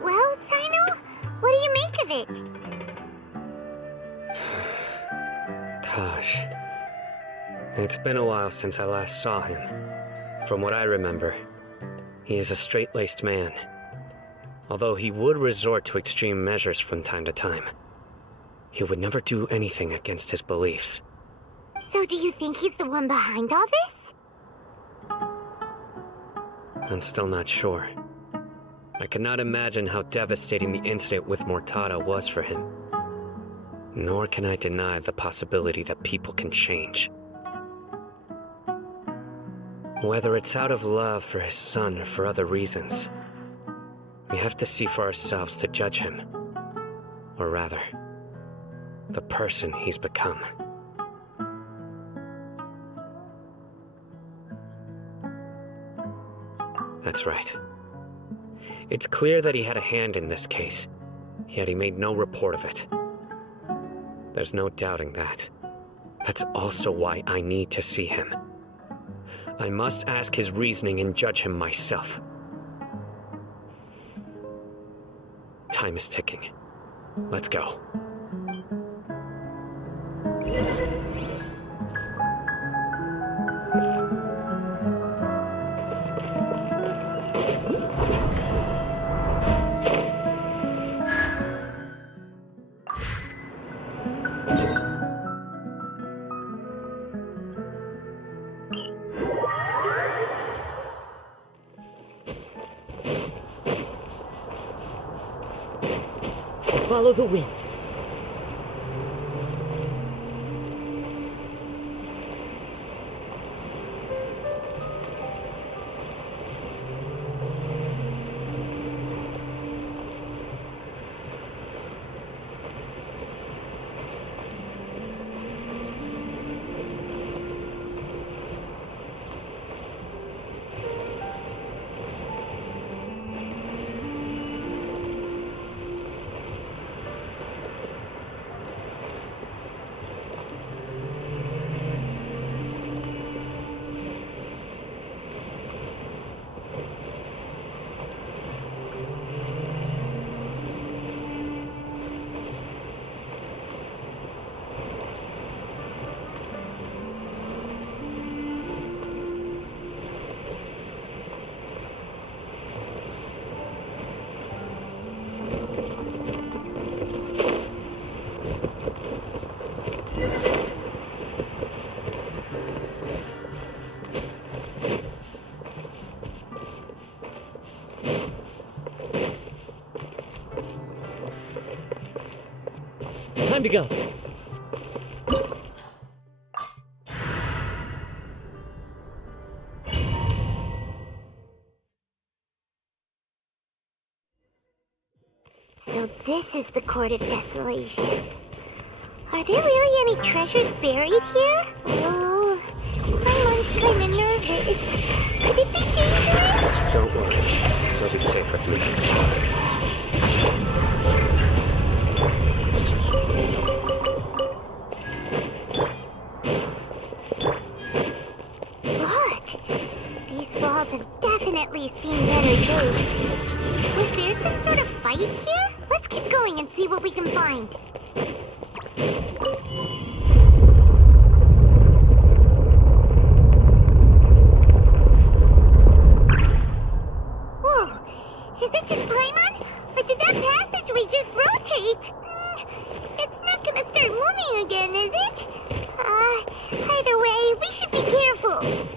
Well, Sino, what do you make of it? Taj. It's been a while since I last saw him. From what I remember, he is a straight-laced man. Although he would resort to extreme measures from time to time, he would never do anything against his beliefs. So do you think he's the one behind all this? I'm still not sure. I cannot imagine how devastating the incident with Mortada was for him. Nor can I deny the possibility that people can change. Whether it's out of love for his son or for other reasons, we have to see for ourselves to judge him. Or rather, the person he's become. That's right. It's clear that he had a hand in this case, yet he made no report of it. There's no doubting that. That's also why I need to see him. I must ask his reasoning and judge him myself. Time is ticking. Let's go. Follow the wind. Time to go. So this is the Court of Desolation. Are there really any treasures buried here? Oh, someone's kinda nervous. Could it be dangerous? Don't worry. You'll be safe with me. Walls have definitely seen better days. Was there some sort of fight here? Let's keep going and see what we can find. Whoa! Is it just Paimon? Or did that passageway just rotate? It's not gonna start moving again, is it? Either way, we should be careful.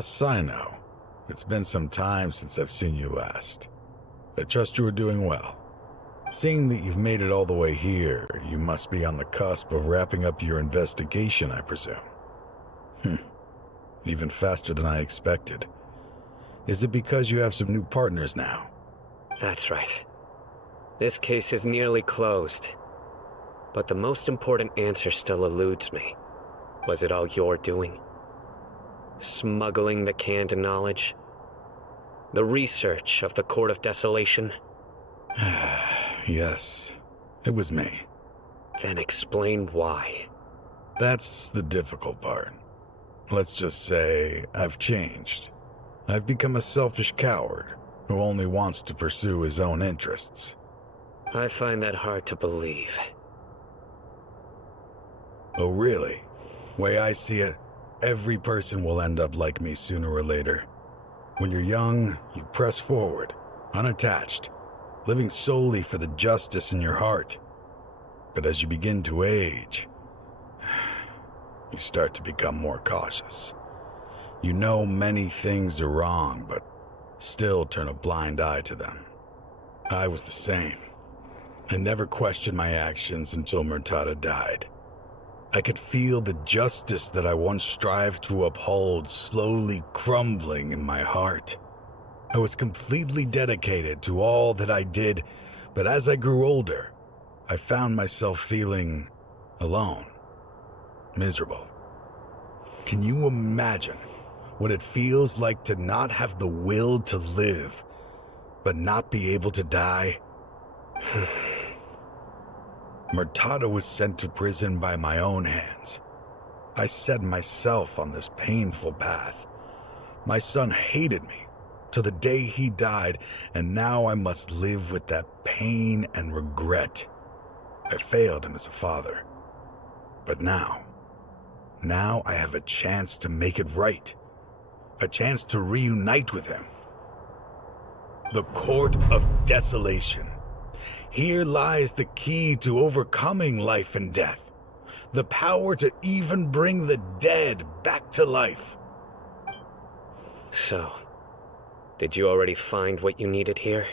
Cyno. It's been some time since I've seen you last. I trust you are doing well. Seeing that you've made it all the way here, you must be on the cusp of wrapping up your investigation, I presume. Even faster than I expected. Is it because you have some new partners now? That's right. This case is nearly closed. But the most important answer still eludes me. Was it all your doing? Smuggling the canned knowledge? The research of the Court of Desolation? Yes, it was me. Then explain why. That's the difficult part. Let's just say I've changed. I've become a selfish coward who only wants to pursue his own interests. I find that hard to believe. Oh, really? Way I see it, every person will end up like me sooner or later. When you're young, you press forward, unattached, living solely for the justice in your heart. But as you begin to age, you start to become more cautious. You know many things are wrong, but still turn a blind eye to them. I was the same. I never questioned my actions until Murtada died. I could feel the justice that I once strived to uphold slowly crumbling in my heart. I was completely dedicated to all that I did, but as I grew older, I found myself feeling alone, miserable. Can you imagine what it feels like to not have the will to live, but not be able to die? Murtada was sent to prison by my own hands. I set myself on this painful path. My son hated me to the day he died, and now I must live with that pain and regret. I failed him as a father. But now I have a chance to make it right. A chance to reunite with him. The Court of Desolation. Here lies the key to overcoming life and death. The power to even bring the dead back to life. So, did you already find what you needed here?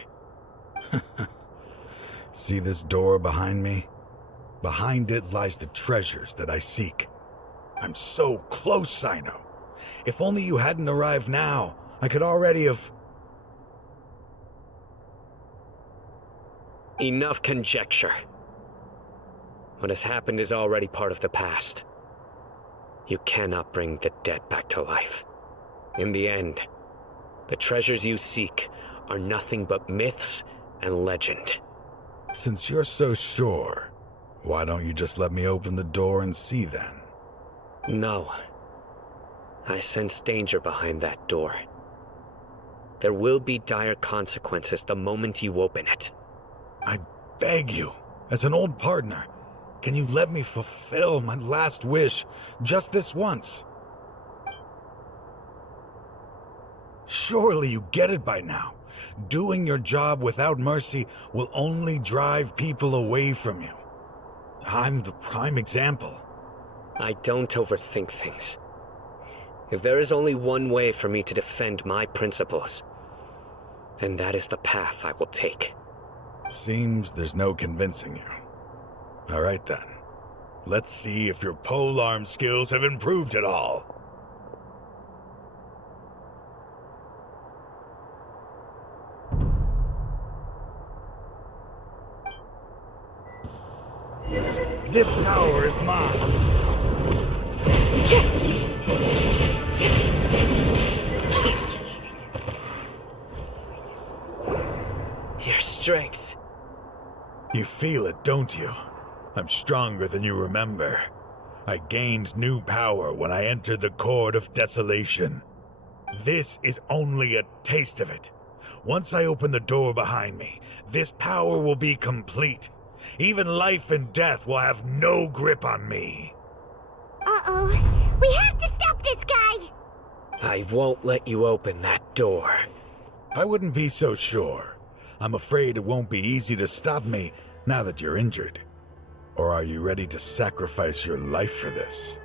See this door behind me? Behind it lies the treasures that I seek. I'm so close, Cyno. If only you hadn't arrived now, I could already have... Enough conjecture. What has happened is already part of the past. You cannot bring the dead back to life. In the end, the treasures you seek are nothing but myths and legend. Since you're so sure, why don't you just let me open the door and see then? No. I sense danger behind that door. There will be dire consequences the moment you open it. I beg you, as an old partner, can you let me fulfill my last wish just this once? Surely you get it by now. Doing your job without mercy will only drive people away from you. I'm the prime example. I don't overthink things. If there is only one way for me to defend my principles, then that is the path I will take. Seems there's no convincing you. All right then. Let's see if your polearm skills have improved at all. This power is mine. Your strength. You feel it, don't you? I'm stronger than you remember. I gained new power when I entered the Court of Desolation. This is only a taste of it. Once I open the door behind me, this power will be complete. Even life and death will have no grip on me. Uh-oh. We have to stop this guy! I won't let you open that door. I wouldn't be so sure. I'm afraid it won't be easy to stop me now that you're injured. Or are you ready to sacrifice your life for this?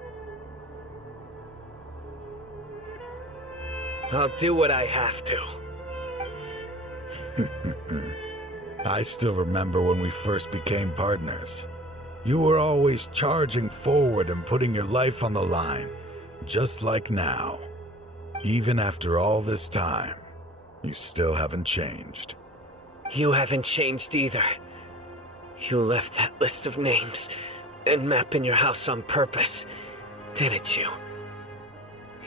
I'll do what I have to. I still remember when we first became partners. You were always charging forward and putting your life on the line, just like now. Even after all this time, you still haven't changed. You haven't changed either. You left that list of names and map in your house on purpose, didn't you?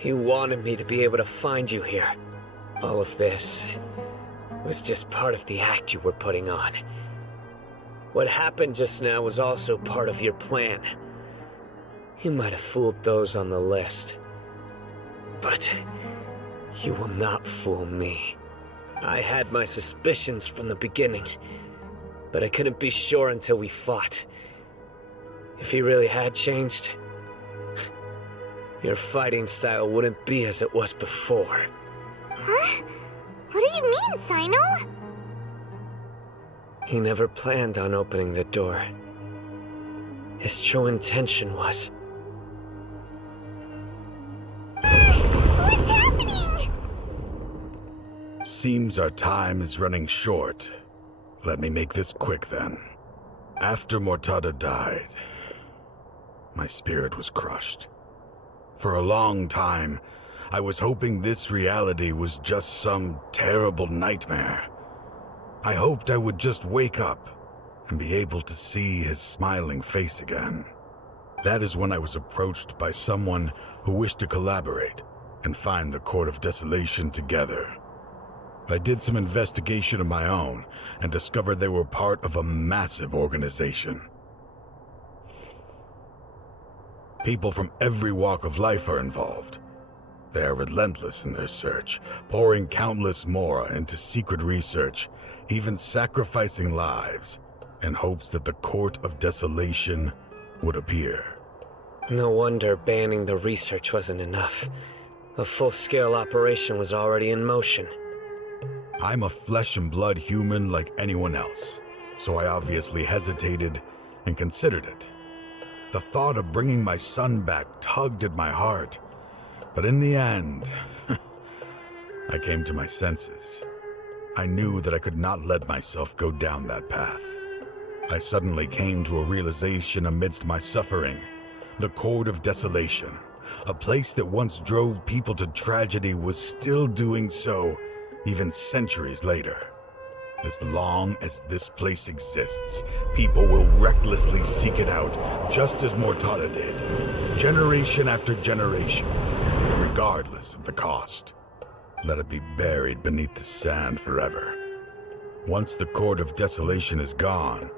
You wanted me to be able to find you here. All of this was just part of the act you were putting on. What happened just now was also part of your plan. You might have fooled those on the list, but you will not fool me. I had my suspicions from the beginning, but I couldn't be sure until we fought. If he really had changed, your fighting style wouldn't be as it was before. Huh? What do you mean, Cyno? He never planned on opening the door. His true intention was... What's happening? Seems our time is running short. Let me make this quick then. After Murtada died, my spirit was crushed. For a long time, I was hoping this reality was just some terrible nightmare. I hoped I would just wake up and be able to see his smiling face again. That is when I was approached by someone who wished to collaborate, and find the Court of Desolation together. I did some investigation of my own and discovered they were part of a massive organization. People from every walk of life are involved. They are relentless in their search, pouring countless mora into secret research, even sacrificing lives in hopes that the Court of Desolation would appear. No wonder banning the research wasn't enough. A full-scale operation was already in motion. I'm a flesh and blood human like anyone else, so I obviously hesitated and considered it. The thought of bringing my son back tugged at my heart, but in the end, I came to my senses. I knew that I could not let myself go down that path. I suddenly came to a realization amidst my suffering. The Court of Desolation, a place that once drove people to tragedy, was still doing so even centuries later. As long as this place exists, people will recklessly seek it out, just as Mortada did, generation after generation, regardless of the cost. Let it be buried beneath the sand forever. Once the Court of Desolation is gone,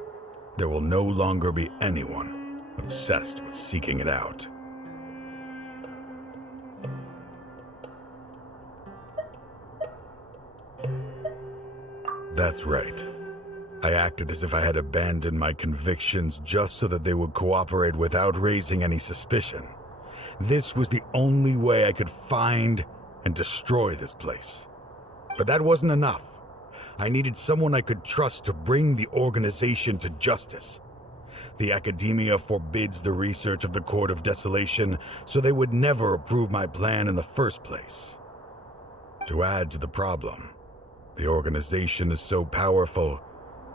there will no longer be anyone obsessed with seeking it out. That's right. I acted as if I had abandoned my convictions just so that they would cooperate without raising any suspicion. This was the only way I could find and destroy this place. But that wasn't enough. I needed someone I could trust to bring the organization to justice. The Academia forbids the research of the Court of Desolation, so they would never approve my plan in the first place. To add to the problem, the organization is so powerful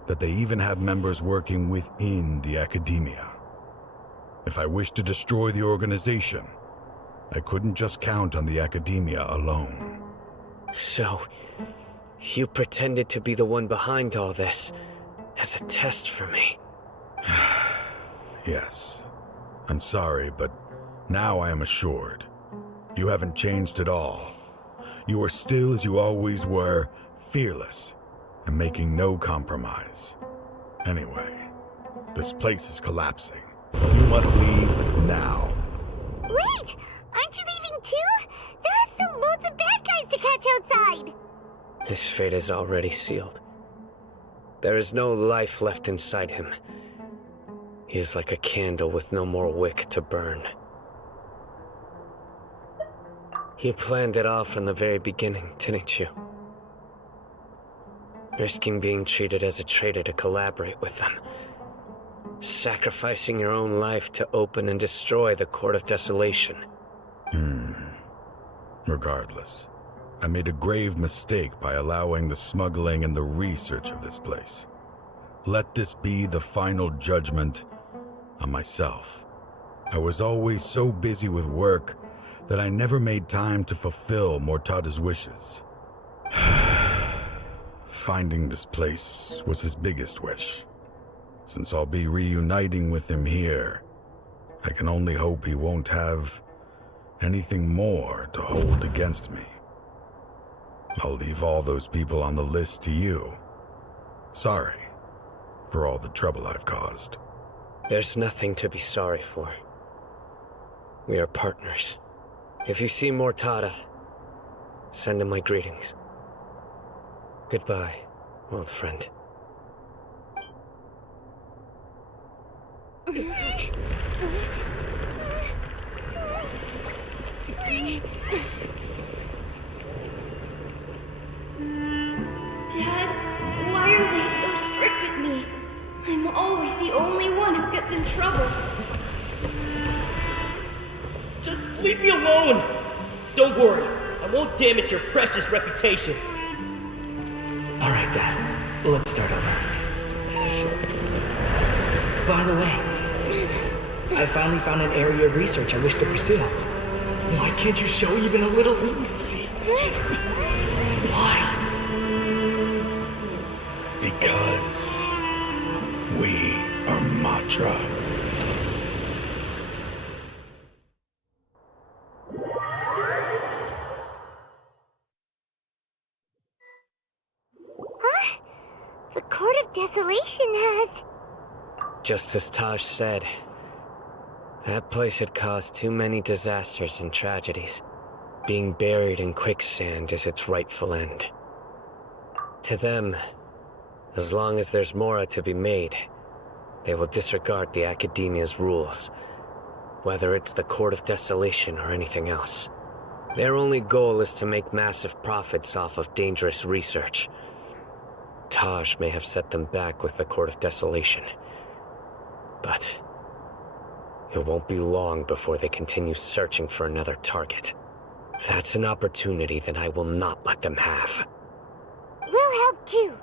that they even have members working within the Academia. If I wished to destroy the organization, I couldn't just count on the Academia alone. So, you pretended to be the one behind all this, as a test for me. Yes. I'm sorry, but now I am assured. You haven't changed at all. You are still as you always were, fearless, and making no compromise. Anyway, this place is collapsing. You must leave now. Wait! Aren't you leaving too? There are still loads of bad guys to catch outside! His fate is already sealed. There is no life left inside him. He is like a candle with no more wick to burn. You planned it all from the very beginning, didn't you? Risking being treated as a traitor to collaborate with them. Sacrificing your own life to open and destroy the Court of Desolation. Regardless, I made a grave mistake by allowing the smuggling and the research of this place. Let this be the final judgment on myself. I was always so busy with work that I never made time to fulfill Mortada's wishes. Finding this place was his biggest wish. Since I'll be reuniting with him here, I can only hope he won't have anything more to hold against me. I'll leave all those people on the list to you. Sorry for all the trouble I've caused. There's nothing to be sorry for. We are partners. If you see Mortada, send him my greetings. Goodbye, old friend. Dad, why are they so strict with me? I'm always the only one who gets in trouble. Just leave me alone! Don't worry, I won't damage your precious reputation. Alright, Dad. Let's start over. By the way, I finally found an area of research I wish to pursue. Why can't you show even a little leniency? Why? Because we are Matra. The Court of Desolation has. Just as Taj said, that place had caused too many disasters and tragedies. Being buried in quicksand is its rightful end. To them, as long as there's Mora to be made, they will disregard the Academia's rules, whether it's the Court of Desolation or anything else. Their only goal is to make massive profits off of dangerous research. Taj may have set them back with the Court of Desolation, but it won't be long before they continue searching for another target. That's an opportunity that I will not let them have. We'll help too.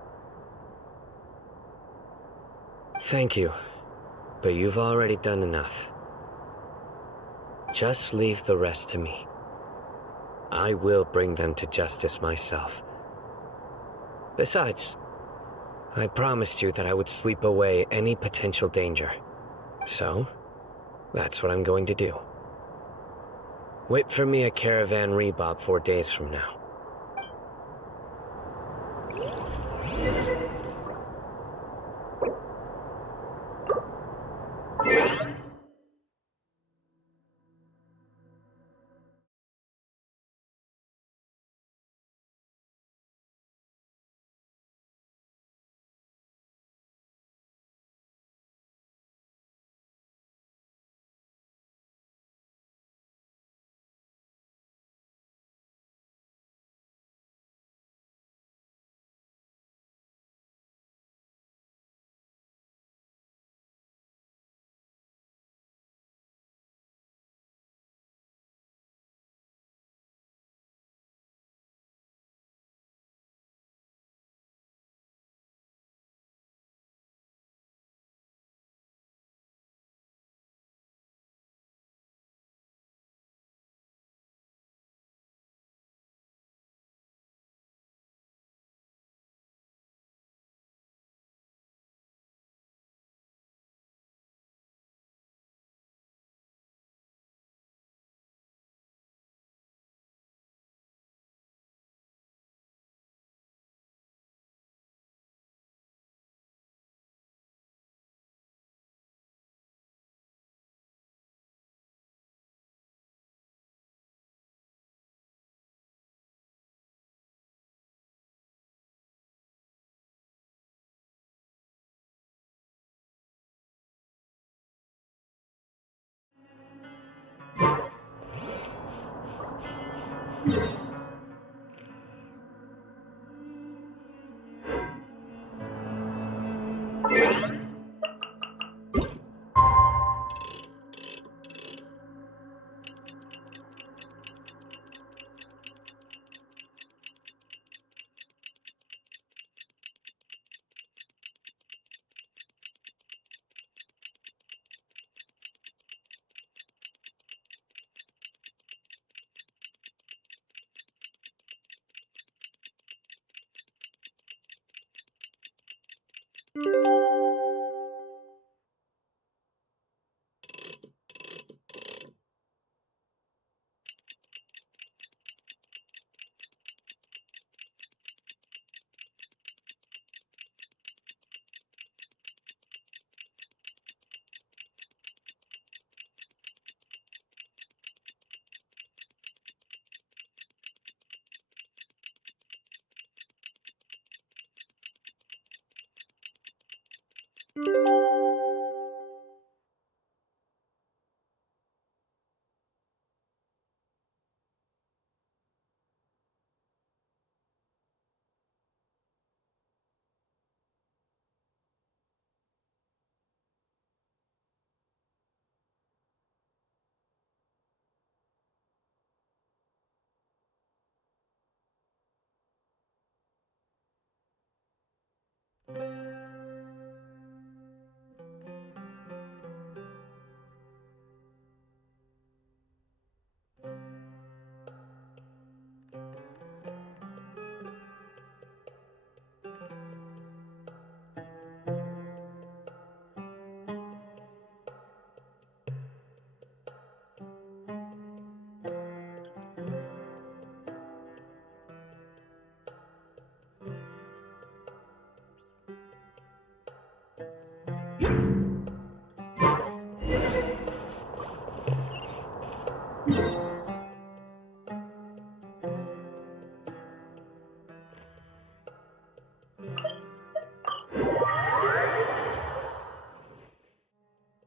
Thank you, but you've already done enough. Just leave the rest to me. I will bring them to justice myself. Besides, I promised you that I would sweep away any potential danger. So, that's what I'm going to do. Wait for me at Caravan Rebob 4 days from now.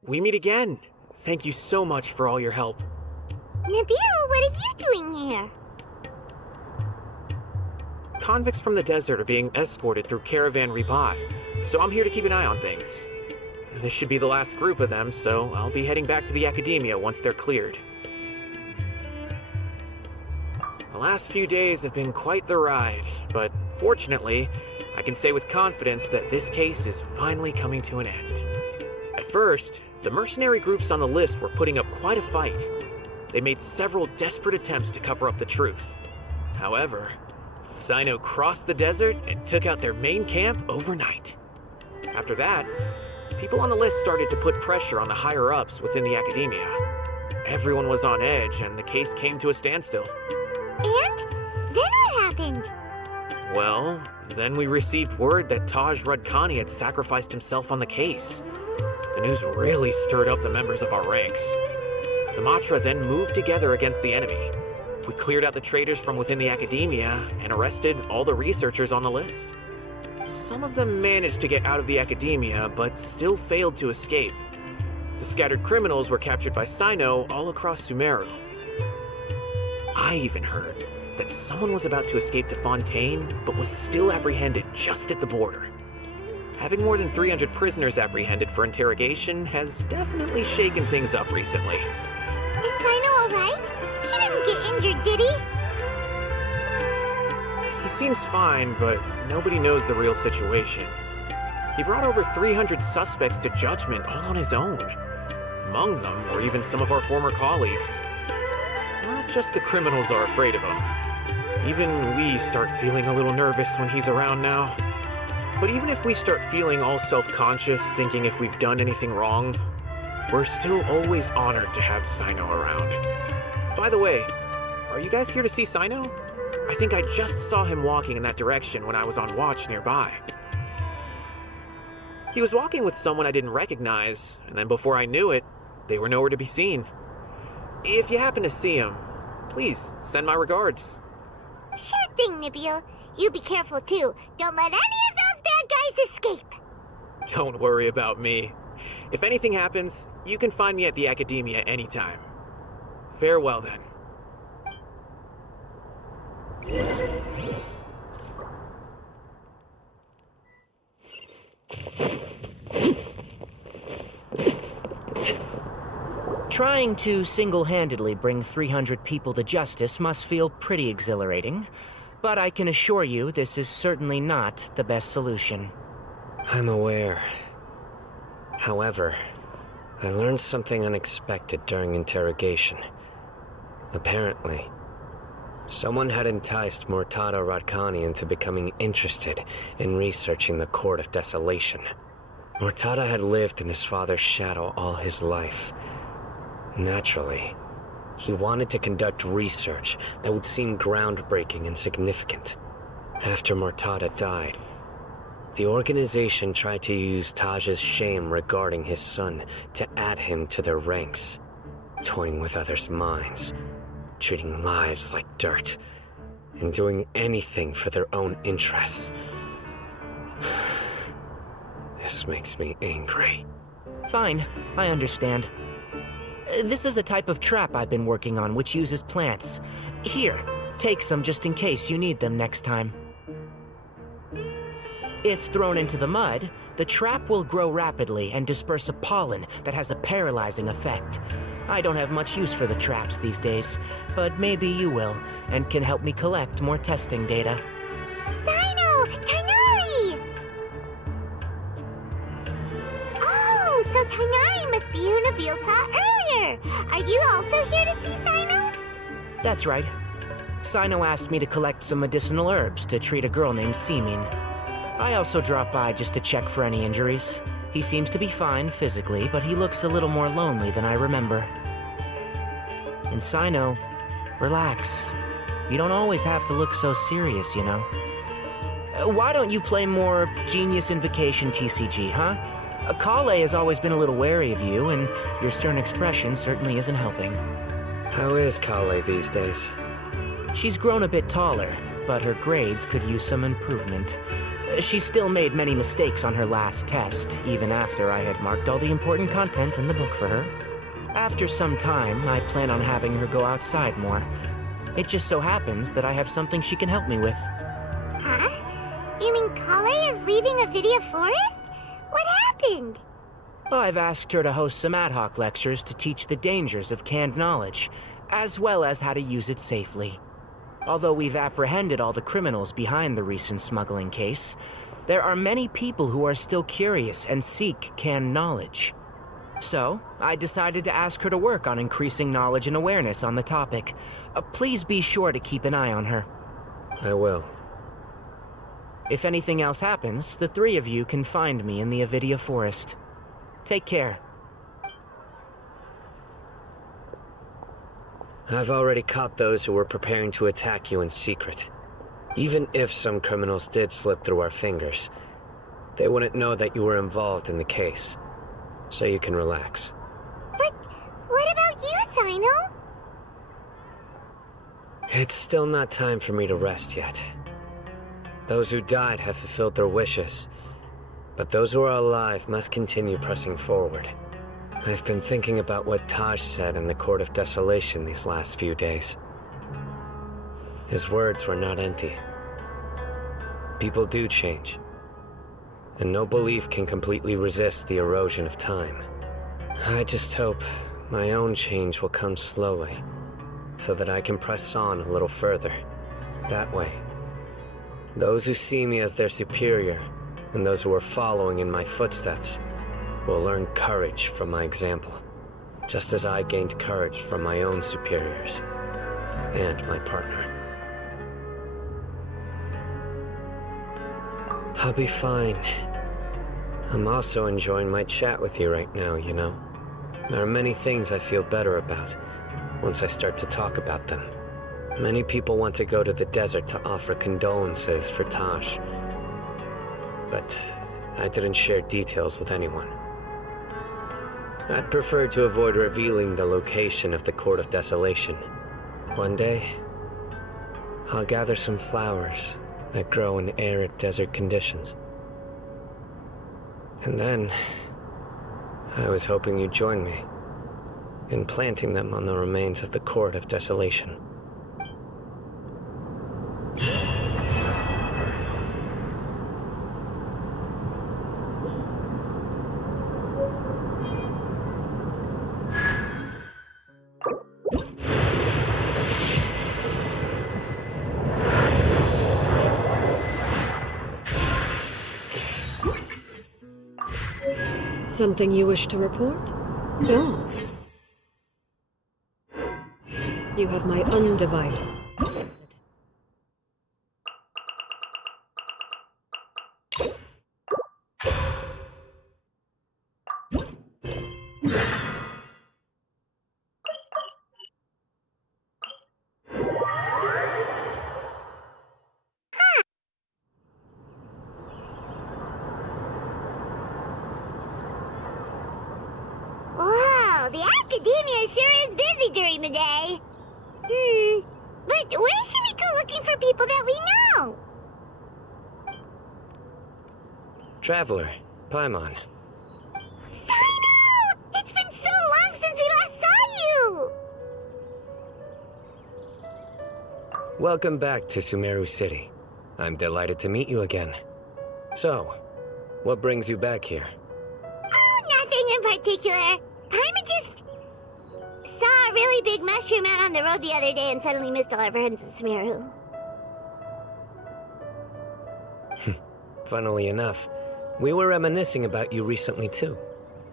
we meet again. Thank you so much for all your help. Nabil, what are you doing here? Convicts from the desert are being escorted through Caravan Ribat, so I'm here to keep an eye on things. This should be the last group of them, so I'll be heading back to the Academia once they're cleared. The last few days have been quite the ride, but fortunately, I can say with confidence that this case is finally coming to an end. At first, the mercenary groups on the list were putting up quite a fight. They made several desperate attempts to cover up the truth. However, Cyno crossed the desert and took out their main camp overnight. After that, people on the list started to put pressure on the higher-ups within the Academia. Everyone was on edge, and the case came to a standstill. And? Then what happened? Well, then we received word that Taj Radkani had sacrificed himself on the case. The news really stirred up the members of our ranks. The Matra then moved together against the enemy. We cleared out the traitors from within the Academia and arrested all the researchers on the list. Some of them managed to get out of the Academia, but still failed to escape. The scattered criminals were captured by Cyno all across Sumeru. I even heard that someone was about to escape to Fontaine, but was still apprehended just at the border. Having more than 300 prisoners apprehended for interrogation has definitely shaken things up recently. Is Cyno alright? He didn't get injured, did he? He seems fine, but nobody knows the real situation. He brought over 300 suspects to judgment all on his own. Among them were even some of our former colleagues. Not just the criminals are afraid of him. Even we start feeling a little nervous when he's around now. But even if we start feeling all self-conscious, thinking if we've done anything wrong, we're still always honored to have Cyno around. By the way, are you guys here to see Cyno? I think I just saw him walking in that direction when I was on watch nearby. He was walking with someone I didn't recognize, and then before I knew it, they were nowhere to be seen. If you happen to see him, please send my regards. Sure thing, Nabil. You be careful too. Don't let any of those bad guys escape. Don't worry about me. If anything happens, you can find me at the Academia anytime. Farewell then. Trying to single-handedly bring 300 people to justice must feel pretty exhilarating, but I can assure you this is certainly not the best solution. I'm aware. However, I learned something unexpected during interrogation. Apparently, someone had enticed Murtada Radkani into becoming interested in researching the Court of Desolation. Murtada had lived in his father's shadow all his life. Naturally, he wanted to conduct research that would seem groundbreaking and significant. After Murtada died, the organization tried to use Taj's shame regarding his son to add him to their ranks, toying with others' minds, treating lives like dirt, and doing anything for their own interests. This makes me angry. Fine, I understand. This is a type of trap I've been working on which uses plants. Here, take some just in case you need them next time. If thrown into the mud, the trap will grow rapidly and disperse a pollen that has a paralyzing effect. I don't have much use for the traps these days, but maybe you will, and can help me collect more testing data. Cyno! Tighnari! Oh, so Tighnari must be who Nabil saw earlier! Are you also here to see Cyno? That's right. Cyno asked me to collect some medicinal herbs to treat a girl named Seeming. I also dropped by just to check for any injuries. He seems to be fine physically, but he looks a little more lonely than I remember. And Cyno, relax. You don't always have to look so serious, you know. Why don't you play more Genius Invocation TCG, huh? Kale has always been a little wary of you, and your stern expression certainly isn't helping. How is Kale these days? She's grown a bit taller, but her grades could use some improvement. She still made many mistakes on her last test, even after I had marked all the important content in the book for her. After some time, I plan on having her go outside more. It just so happens that I have something she can help me with. Huh? You mean Kale is leaving Avidia Forest? What happened? I've asked her to host some ad hoc lectures to teach the dangers of canned knowledge, as well as how to use it safely. Although we've apprehended all the criminals behind the recent smuggling case, there are many people who are still curious and seek canned knowledge. So, I decided to ask her to work on increasing knowledge and awareness on the topic. Please be sure to keep an eye on her. I will. If anything else happens, the three of you can find me in the Avidia Forest. Take care. I've already caught those who were preparing to attack you in secret. Even if some criminals did slip through our fingers, they wouldn't know that you were involved in the case. So you can relax. But what about you, Sino? It's still not time for me to rest yet. Those who died have fulfilled their wishes, but those who are alive must continue pressing forward. I've been thinking about what Taj said in the Court of Desolation these last few days. His words were not empty. People do change, and no belief can completely resist the erosion of time. I just hope my own change will come slowly, so that I can press on a little further. That way, those who see me as their superior, and those who are following in my footsteps, will learn courage from my example, just as I gained courage from my own superiors, and my partner. I'll be fine. I'm also enjoying my chat with you right now, you know. There are many things I feel better about once I start to talk about them. Many people want to go to the desert to offer condolences for Taj, but I didn't share details with anyone. I'd prefer to avoid revealing the location of the Court of Desolation. One day, I'll gather some flowers that grow in arid desert conditions. And then, I was hoping you'd join me in planting them on the remains of the Court of Desolation. Something you wish to report? No. You have my undivided. Wow, the Academia sure is busy during the day. But where should we go looking for people that we know? Traveler, Paimon. Sino! It's been so long since we last saw you! Welcome back to Sumeru City. I'm delighted to meet you again. So, what brings you back here? Oh, nothing in particular. I just saw a really big mushroom out on the road the other day and suddenly missed all our friends in Sumeru. Funnily enough, we were reminiscing about you recently too.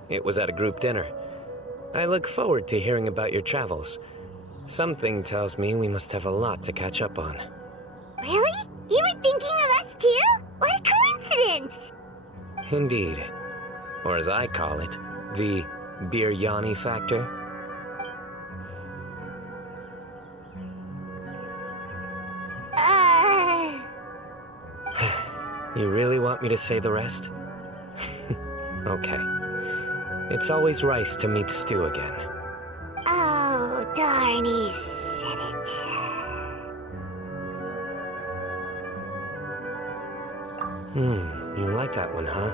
It was at a group dinner. I look forward to hearing about your travels. Something tells me we must have a lot to catch up on. Really? You were thinking of us too? What a coincidence! Indeed. Or as I call it, the Biryani factor. You really want me to say the rest? Okay. It's always rice to meet stew again. Oh, darn, he said it. You like that one, huh?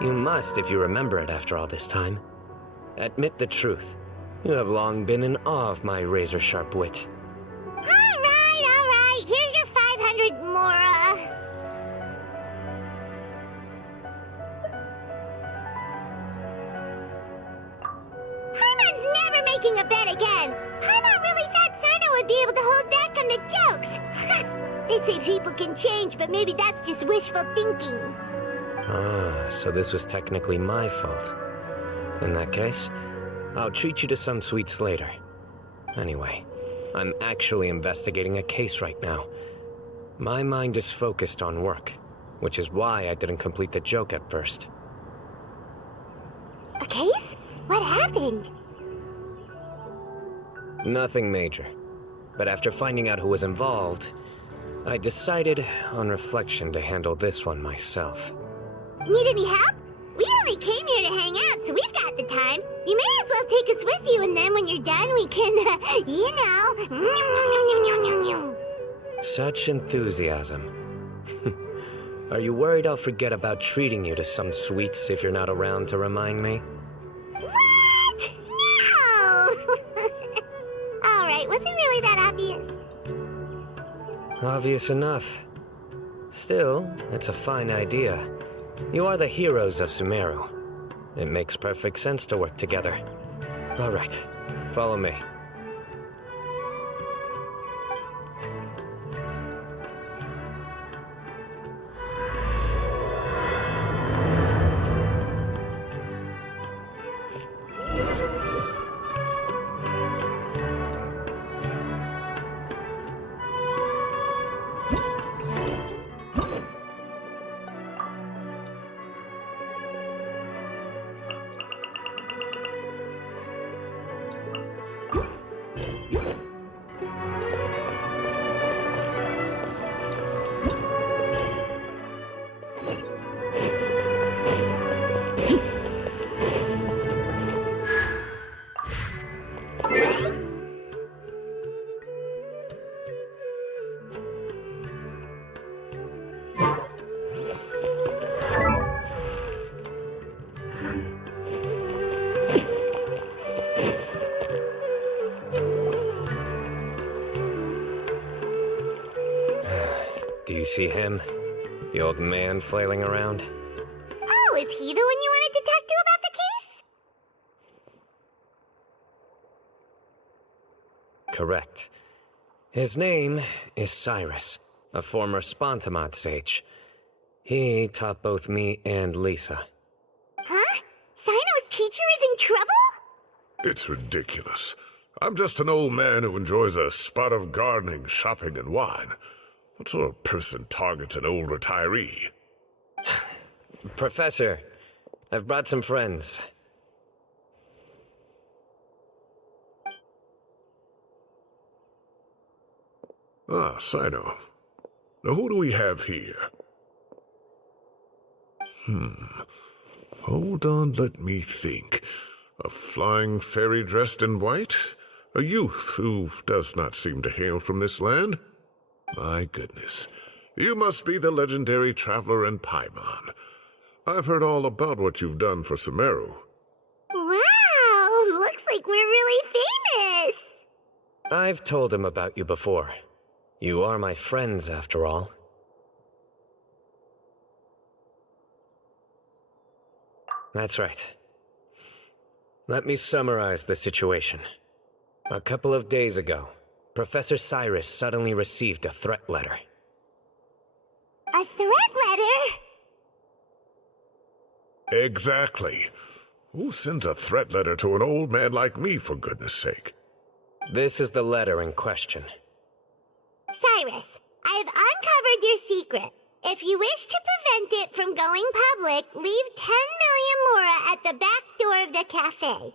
You must if you remember it after all this time. Admit the truth. You have long been in awe of my razor-sharp wit. All right. Here's your 500 Mora. Paimon's never making a bet again. Paimon really thought Sino would be able to hold back on the jokes. They say people can change, but maybe that's just wishful thinking. Ah, so this was technically my fault. In that case, I'll treat you to some sweets later. Anyway, I'm actually investigating a case right now. My mind is focused on work, which is why I didn't complete the joke at first. A case? What happened? Nothing major. But after finding out who was involved, I decided, on reflection, to handle this one myself. Need any help? We only came here to hang out, so we've got the time. You may as well take us with you, and then when you're done, we can, Such enthusiasm. Are you worried I'll forget about treating you to some sweets if you're not around to remind me? What? No! Alright, was it really that obvious? Obvious enough. Still, it's a fine idea. You are the heroes of Sumeru. It makes perfect sense to work together. All right, follow me. Do you see him? The old man flailing around? Oh, is he the one you wanted to talk to about the case? Correct. His name is Cyrus, a former Spontamod sage. He taught both me and Lisa. Huh? Sino's teacher is in trouble? It's ridiculous. I'm just an old man who enjoys a spot of gardening, shopping, and wine. What sort of person targets an old retiree? Professor, I've brought some friends. Ah, Sino. Now who do we have here? Hold on, let me think. A flying fairy dressed in white? A youth who does not seem to hail from this land? My goodness. You must be the legendary traveler in Paimon. I've heard all about what you've done for Sumeru. Wow, looks like we're really famous. I've told him about you before. You are my friends, after all. That's right. Let me summarize the situation. A couple of days ago, Professor Cyrus suddenly received a threat letter. A threat letter? Exactly. Who sends a threat letter to an old man like me, for goodness sake? This is the letter in question. Cyrus, I have uncovered your secret. If you wish to prevent it from going public, leave 10 million Mora at the back door of the cafe.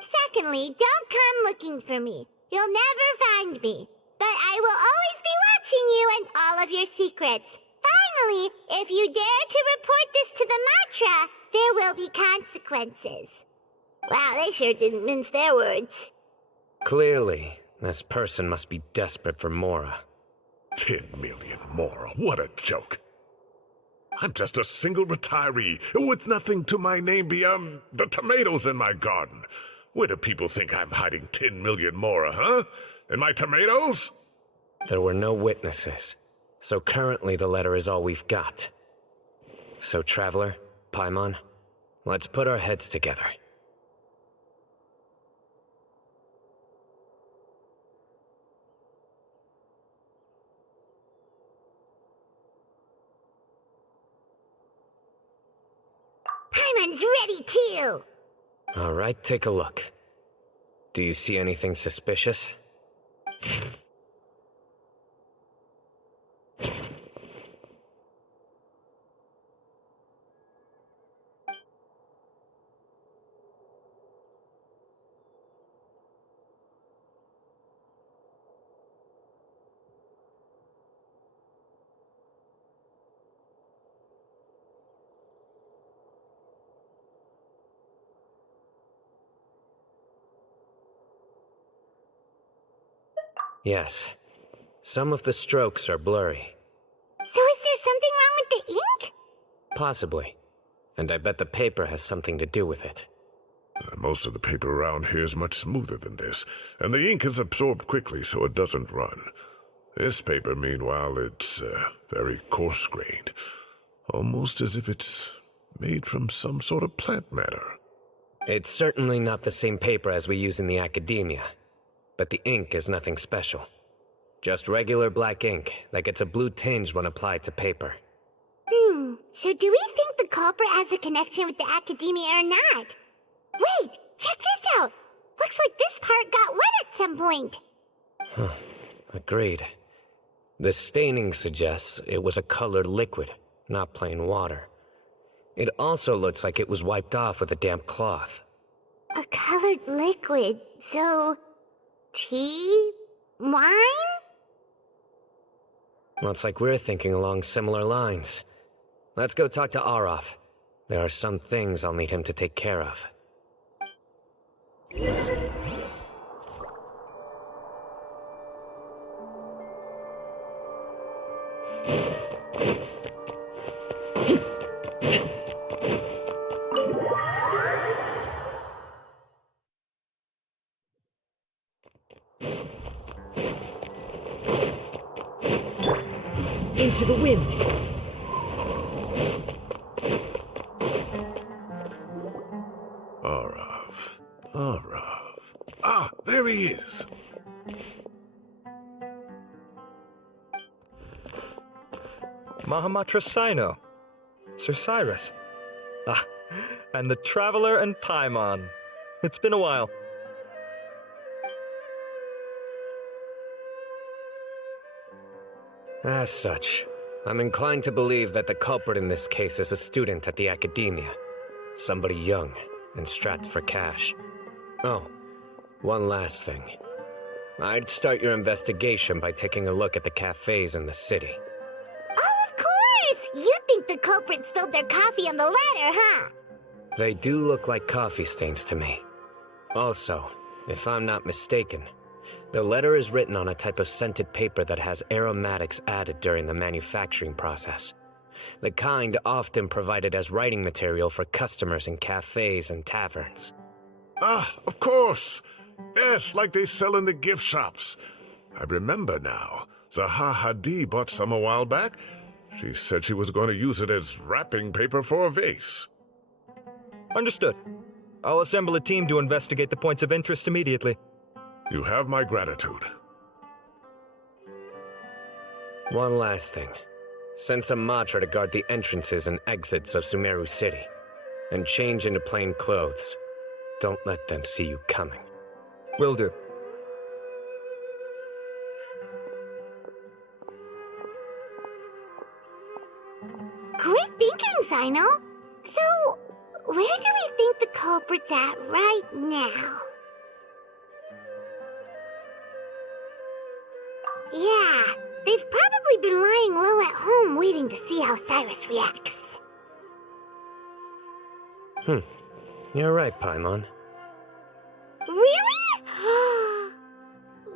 Secondly, don't come looking for me. You'll never find me. But I will always be watching you and all of your secrets. Finally, if you dare to report this to the Matra, there will be consequences. Wow, they sure didn't mince their words. Clearly, this person must be desperate for Mora. 10 million Mora, what a joke. I'm just a single retiree with nothing to my name beyond the tomatoes in my garden. Where do people think I'm hiding 10 million Mora, huh? In my tomatoes? There were no witnesses, so currently the letter is all we've got. So, Traveler, Paimon, let's put our heads together. Paimon's ready too! All right, take a look. Do you see anything suspicious? Yes. Some of the strokes are blurry. So is there something wrong with the ink? Possibly. And I bet the paper has something to do with it. Most of the paper around here is much smoother than this, and the ink is absorbed quickly so it doesn't run. This paper, meanwhile, it's very coarse-grained, almost as if it's made from some sort of plant matter. It's certainly not the same paper as we use in the academia, but the ink is nothing special. Just regular black ink that gets a blue tinge when applied to paper. So do we think the culprit has a connection with the academia or not? Wait, check this out! Looks like this part got wet at some point. Agreed. The staining suggests it was a colored liquid, not plain water. It also looks like it was wiped off with a damp cloth. A colored liquid, so... tea? Wine? Looks like we're thinking along similar lines. Let's go talk to Arov. There are some things I'll need him to take care of. Into the wind. Arov. Ah, there he is. Mahamatra Sino. Sir Cyrus. Ah, and the Traveler and Paimon. It's been a while. As such, I'm inclined to believe that the culprit in this case is a student at the academia. Somebody young and strapped for cash. Oh, one last thing. I'd start your investigation by taking a look at the cafes in the city. Oh, of course! You think the culprit spilled their coffee on the ladder, huh? They do look like coffee stains to me. Also, if I'm not mistaken, the letter is written on a type of scented paper that has aromatics added during the manufacturing process. The kind often provided as writing material for customers in cafes and taverns. Ah, of course! Yes, like they sell in the gift shops. I remember now. Zaha Hadid bought some a while back. She said she was going to use it as wrapping paper for a vase. Understood. I'll assemble a team to investigate the points of interest immediately. You have my gratitude. One last thing. Send some Matra to guard the entrances and exits of Sumeru City, and change into plain clothes. Don't let them see you coming. Will do. Great thinking, Sino. So, where do we think the culprit's at right now? Yeah, they've probably been lying low at home waiting to see how Cyrus reacts. You're right, Paimon. Really?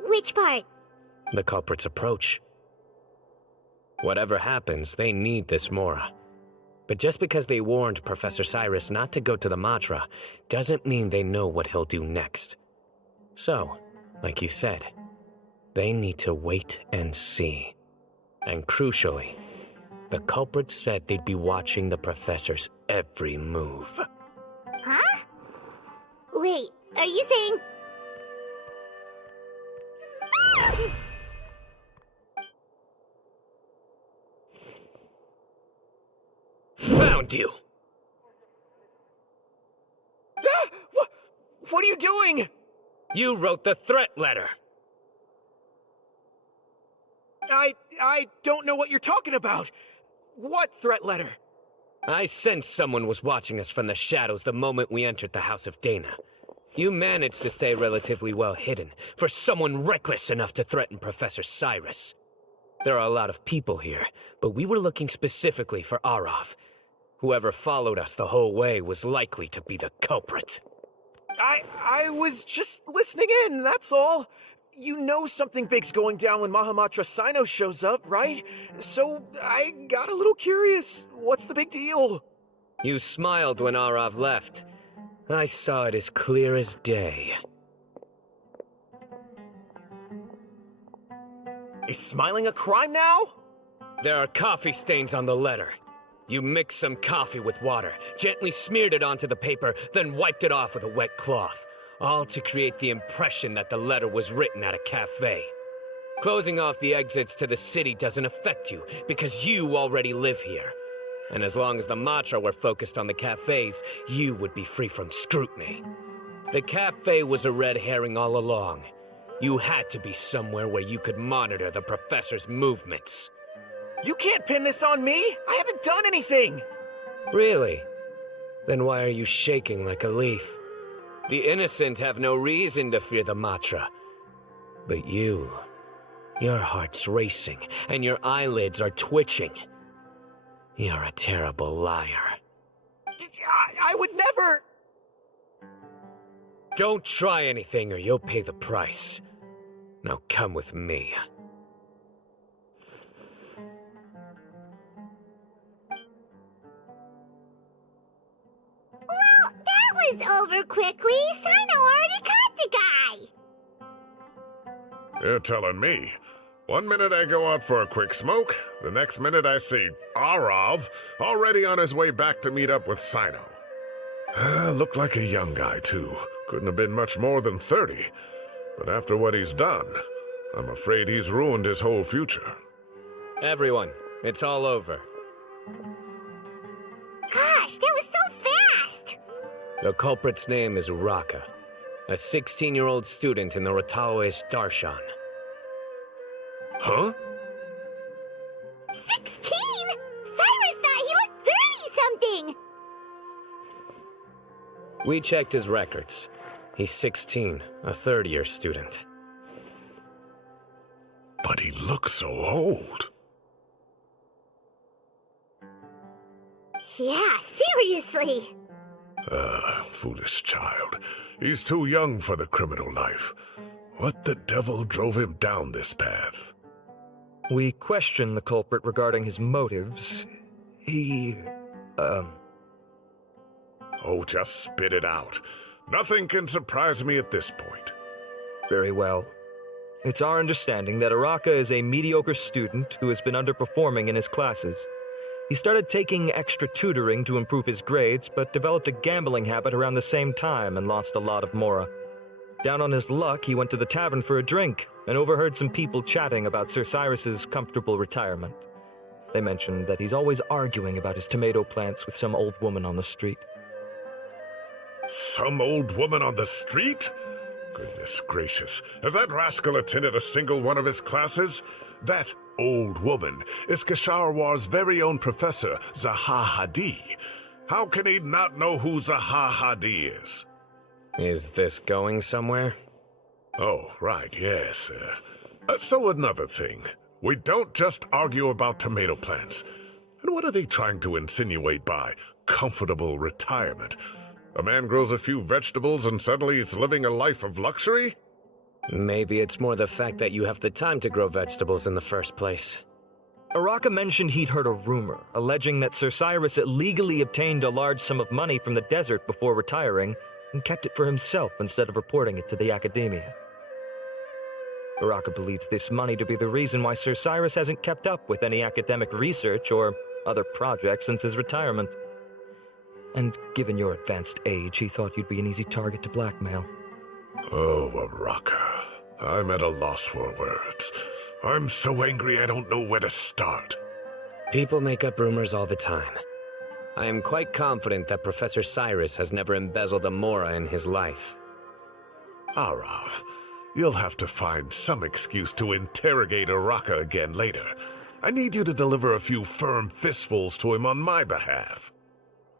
Which part? The culprit's approach. Whatever happens, they need this Mora. But just because they warned Professor Cyrus not to go to the Matra doesn't mean they know what he'll do next. So, like you said, they need to wait and see. And crucially, the culprits said they'd be watching the professor's every move. Huh? Wait, are you saying... Found you! What are you doing? You wrote the threat letter. I don't know what you're talking about. What threat letter? I sensed someone was watching us from the shadows the moment we entered the House of Dana. You managed to stay relatively well hidden for someone reckless enough to threaten Professor Cyrus. There are a lot of people here, but we were looking specifically for Arav. Whoever followed us the whole way was likely to be the culprit. I was just listening in, that's all. You know something big's going down when Mahamatra Sino shows up, right? So I got a little curious. What's the big deal? You smiled when Arav left. I saw it as clear as day. Is smiling a crime now? There are coffee stains on the letter. You mixed some coffee with water, gently smeared it onto the paper, then wiped it off with a wet cloth, all to create the impression that the letter was written at a cafe. Closing off the exits to the city doesn't affect you, because you already live here. And as long as the Matra were focused on the cafes, you would be free from scrutiny. The cafe was a red herring all along. You had to be somewhere where you could monitor the professor's movements. You can't pin this on me! I haven't done anything! Really? Then why are you shaking like a leaf? The innocent have no reason to fear the Matra. But you, your heart's racing, and your eyelids are twitching. You're a terrible liar. I would never... Don't try anything or you'll pay the price. Now come with me. Well, that was over quickly. Sino already caught the guy. You're telling me. 1 minute I go out for a quick smoke, the next minute I see Arav already on his way back to meet up with Sino. Looked like a young guy, too. Couldn't have been much more than 30. But after what he's done, I'm afraid he's ruined his whole future. Everyone, it's all over. Gosh, that was so fast! The culprit's name is Raka, a 16-year-old student in the Rataoist Darshan. Huh? 16? Cyrus thought he looked 30-something! We checked his records. He's 16, a third-year student. But he looks so old. Yeah, seriously! Foolish child. He's too young for the criminal life. What the devil drove him down this path? We questioned the culprit regarding his motives. Oh, just spit it out. Nothing can surprise me at this point. Very well. It's our understanding that Araka is a mediocre student who has been underperforming in his classes. He started taking extra tutoring to improve his grades, but developed a gambling habit around the same time and lost a lot of mora. Down on his luck, he went to the tavern for a drink and overheard some people chatting about Sir Cyrus's comfortable retirement. They mentioned that he's always arguing about his tomato plants with some old woman on the street. Some old woman on the street? Goodness gracious, has that rascal attended a single one of his classes? That old woman is Kasharwar's very own professor, Zaha Hadid. How can he not know who Zaha Hadid is? Is this going somewhere? Oh, right, yes. So another thing. We don't just argue about tomato plants. And what are they trying to insinuate by comfortable retirement? A man grows a few vegetables and suddenly he's living a life of luxury? Maybe it's more the fact that you have the time to grow vegetables in the first place. Araka mentioned he'd heard a rumor, alleging that Sir Cyrus illegally obtained a large sum of money from the desert before retiring and kept it for himself instead of reporting it to the Academia. Araka believes this money to be the reason why Sir Cyrus hasn't kept up with any academic research or other projects since his retirement. And given your advanced age, he thought you'd be an easy target to blackmail. Oh, Araka. I'm at a loss for words. I'm so angry I don't know where to start. People make up rumors all the time. I am quite confident that Professor Cyrus has never embezzled a Mora in his life. Arav, you'll have to find some excuse to interrogate Araka again later. I need you to deliver a few firm fistfuls to him on my behalf.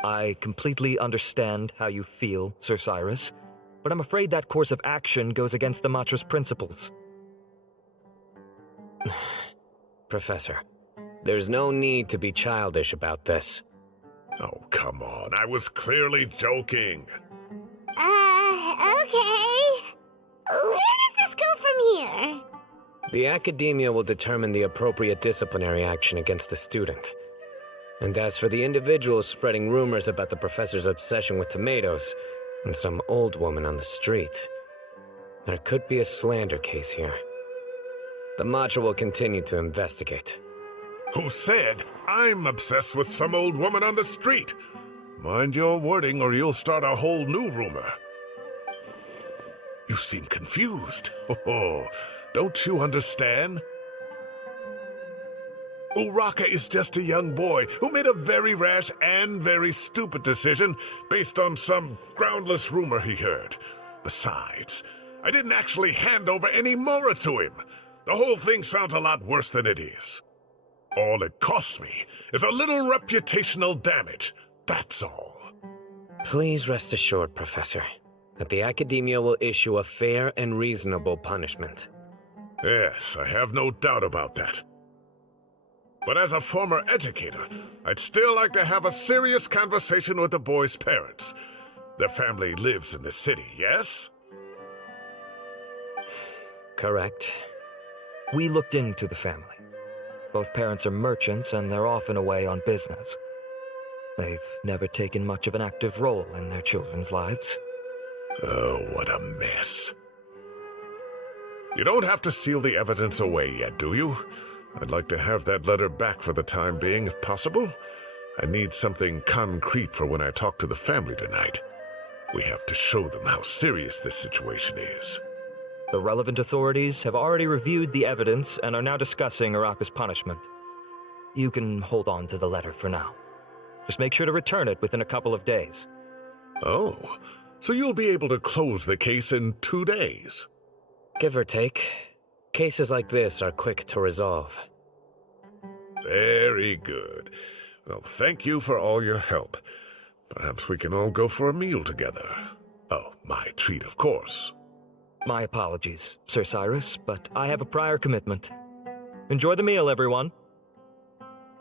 I completely understand how you feel, Sir Cyrus, but I'm afraid that course of action goes against the Matra's principles. Professor, there's no need to be childish about this. Oh, come on. I was clearly joking. Okay. Where does this go from here? The Academia will determine the appropriate disciplinary action against the student. And as for the individuals spreading rumors about the professor's obsession with tomatoes and some old woman on the street, there could be a slander case here. The Matra will continue to investigate. Who said I'm obsessed with some old woman on the street? Mind your wording or you'll start a whole new rumor. You seem confused. Oh, don't you understand? Uraka is just a young boy who made a very rash and very stupid decision based on some groundless rumor he heard. Besides, I didn't actually hand over any Mora to him. The whole thing sounds a lot worse than it is. All it costs me is a little reputational damage, that's all. Please rest assured, Professor, that the Academia will issue a fair and reasonable punishment. Yes, I have no doubt about that. But as a former educator, I'd still like to have a serious conversation with the boy's parents. Their family lives in the city, yes? Correct. We looked into the family. Both parents are merchants and they're often away on business. They've never taken much of an active role in their children's lives. Oh, what a mess. You don't have to seal the evidence away yet, do you? I'd like to have that letter back for the time being, if possible. I need something concrete for when I talk to the family tonight. We have to show them how serious this situation is. The relevant authorities have already reviewed the evidence and are now discussing Araka's punishment. You can hold on to the letter for now. Just make sure to return it within a couple of days. Oh, so you'll be able to close the case in 2 days? Give or take. Cases like this are quick to resolve. Very good. Well, thank you for all your help. Perhaps we can all go for a meal together. Oh, my treat, of course. My apologies, Sir Cyrus, but I have a prior commitment. Enjoy the meal, everyone.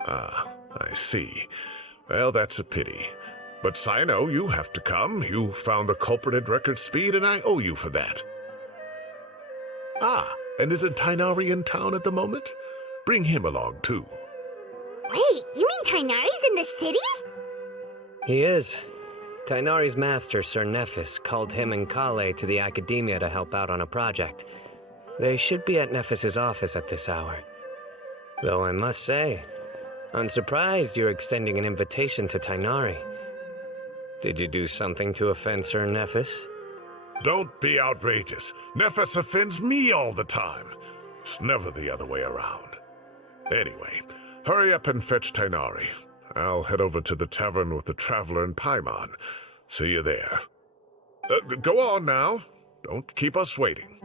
Ah, I see. Well, that's a pity. But Cyno, you have to come. You found the culprit at record speed, and I owe you for that. Ah, and isn't Tighnari in town at the moment? Bring him along, too. Wait, you mean Tighnari's in the city? He is. Tighnari's master, Sir Nephis, called him and Kale to the Academia to help out on a project. They should be at Nephis's office at this hour. Though I must say, I'm surprised you're extending an invitation to Tighnari. Did you do something to offend Sir Nephis? Don't be outrageous. Nephis offends me all the time. It's never the other way around. Anyway, hurry up and fetch Tighnari. I'll head over to the tavern with the Traveler and Paimon. See you there. Go on now. Don't keep us waiting.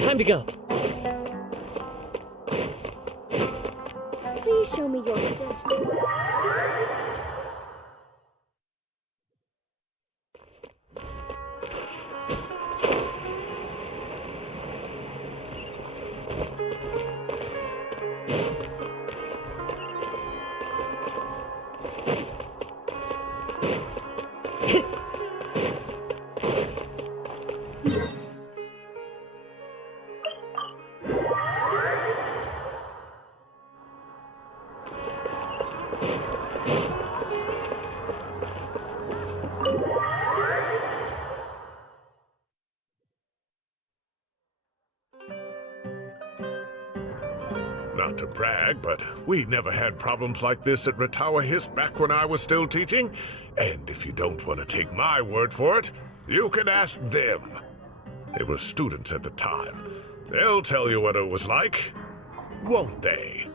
Time to go. Please show me your credentials. not to brag, but we never had problems like this at Ratawa Hist back when I was still teaching. And if you don't want to take my word for it, you can ask them. They were students at the time. They'll tell you what it was like, won't they?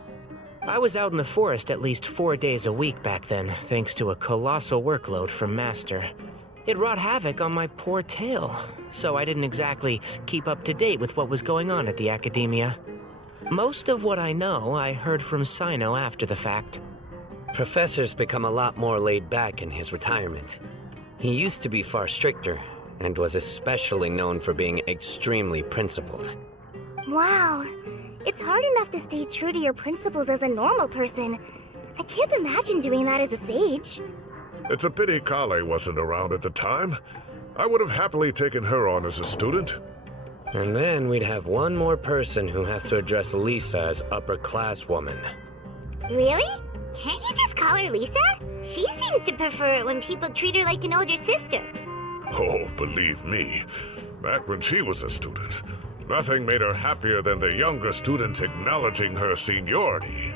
I was out in the forest at least 4 days a week back then, thanks to a colossal workload from Master. It wrought havoc on my poor tail, so I didn't exactly keep up to date with what was going on at the Academia. Most of what I know, I heard from Sino after the fact. Professor's become a lot more laid back in his retirement. He used to be far stricter, and was especially known for being extremely principled. Wow. It's hard enough to stay true to your principles as a normal person. I can't imagine doing that as a sage. It's a pity Kale wasn't around at the time. I would have happily taken her on as a student. And then we'd have one more person who has to address Lisa as upper-class woman. Really? Can't you just call her Lisa? She seems to prefer it when people treat her like an older sister. Oh, believe me, back when she was a student, nothing made her happier than the younger students acknowledging her seniority.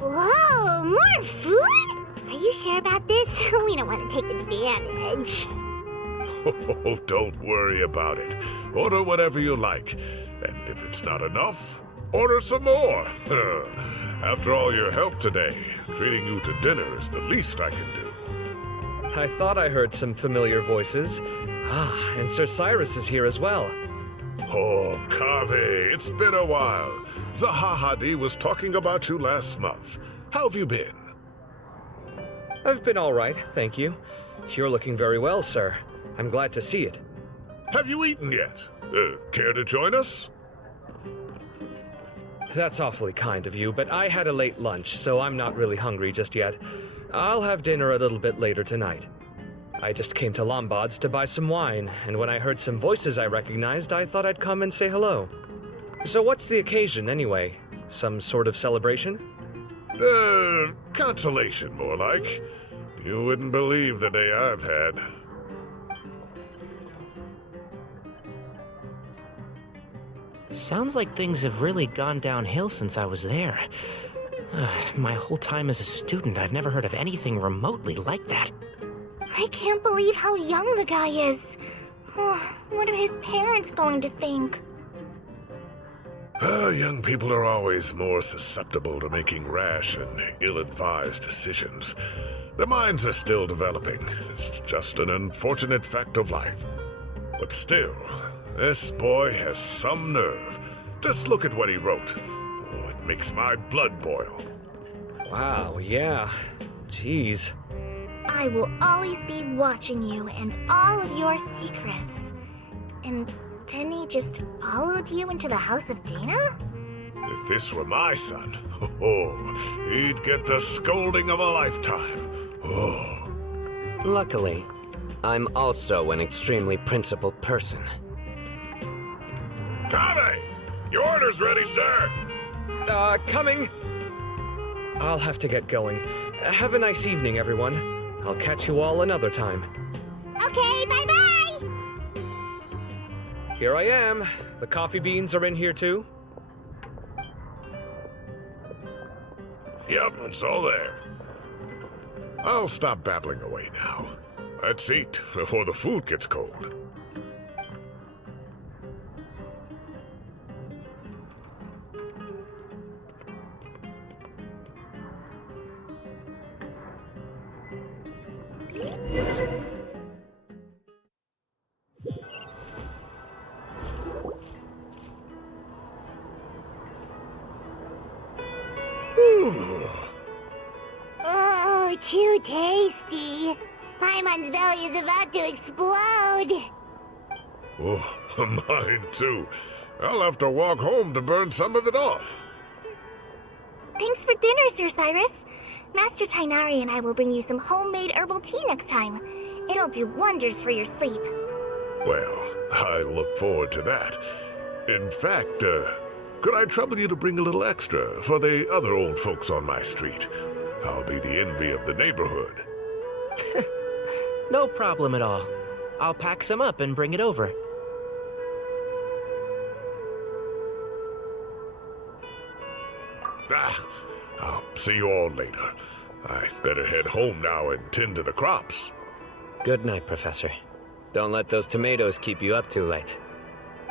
Whoa, more food? Are you sure about this? We don't want to take advantage. Oh, don't worry about it. Order whatever you like. And if it's not enough, order some more. After all your help today, treating you to dinner is the least I can do. I thought I heard some familiar voices. Ah, and Sir Cyrus is here as well. Oh, Kaveh, it's been a while. Zahahadi was talking about you last month. How have you been? I've been all right, thank you. You're looking very well, sir. I'm glad to see it. Have you eaten yet? Care to join us? That's awfully kind of you, but I had a late lunch, so I'm not really hungry just yet. I'll have dinner a little bit later tonight. I just came to Lombard's to buy some wine, and when I heard some voices I recognized, I thought I'd come and say hello. So what's the occasion, anyway? Some sort of celebration? Consolation, more like. You wouldn't believe the day I've had. Sounds like things have really gone downhill since I was there. My whole time as a student, I've never heard of anything remotely like that. I can't believe how young the guy is. Oh, what are his parents going to think? Young people are always more susceptible to making rash and ill-advised decisions. Their minds are still developing. It's just an unfortunate fact of life. But still, this boy has some nerve. Just look at what he wrote. Oh, it makes my blood boil. Wow, yeah. Jeez. I will always be watching you and all of your secrets. And then he just followed you into the house of Dana? If this were my son, he'd get the scolding of a lifetime. Oh. Luckily, I'm also an extremely principled person. Kaveh! Your order's ready, sir! Coming! I'll have to get going. Have a nice evening, everyone. I'll catch you all another time. Okay, bye-bye! Here I am. The coffee beans are in here too. Yep, it's all there. I'll stop babbling away now. Let's eat before the food gets cold. Oh, too tasty. Paimon's belly is about to explode. Oh, mine too. I'll have to walk home to burn some of it off. Thanks for dinner, Sir Cyrus. Master Tainari and I will bring you some homemade herbal tea next time. It'll do wonders for your sleep. Well, I look forward to that. In fact, could I trouble you to bring a little extra for the other old folks on my street? I'll be the envy of the neighborhood. No problem at all. I'll pack some up and bring it over. I'll see you all later. I better head home now and tend to the crops. Good night, Professor. Don't let those tomatoes keep you up too late.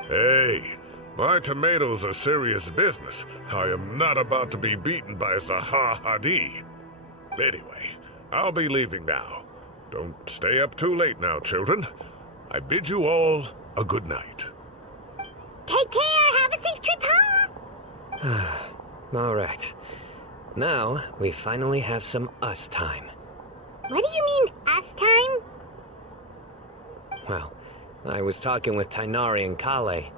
Hey, my tomatoes are serious business. I am not about to be beaten by Zaha Hadid. Anyway, I'll be leaving now. Don't stay up too late now, children. I bid you all a good night. Take care. Have a safe trip home. All right. Now, we finally have some us time. What do you mean, us time? Well, I was talking with Tighnari and Kale,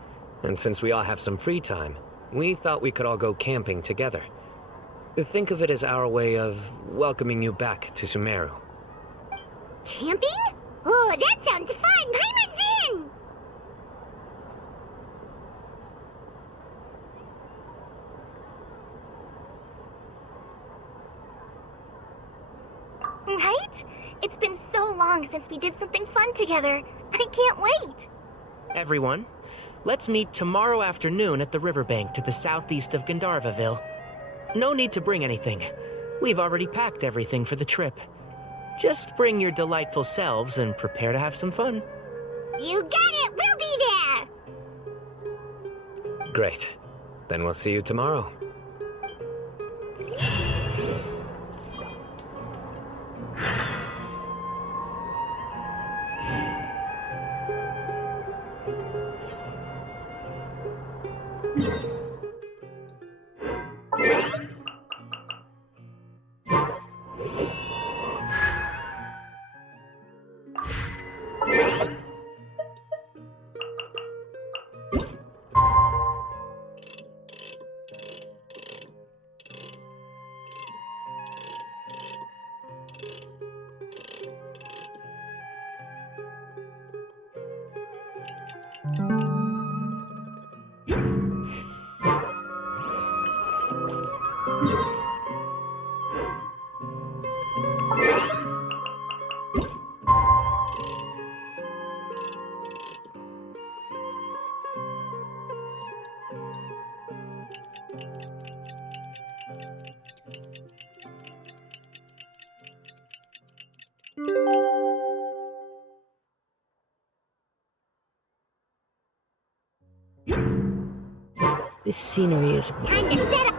and since we all have some free time, we thought we could all go camping together. Think of it as our way of welcoming you back to Sumeru. Camping? Oh, that sounds fun. Paimon's in! Right? It's been so long since we did something fun together. I can't wait. Everyone, let's meet tomorrow afternoon at the riverbank to the southeast of Gandharvaville. No need to bring anything. We've already packed everything for the trip. Just bring your delightful selves and prepare to have some fun. You got it! We'll be there! Great. Then we'll see you tomorrow. This scenery is... Time to set up!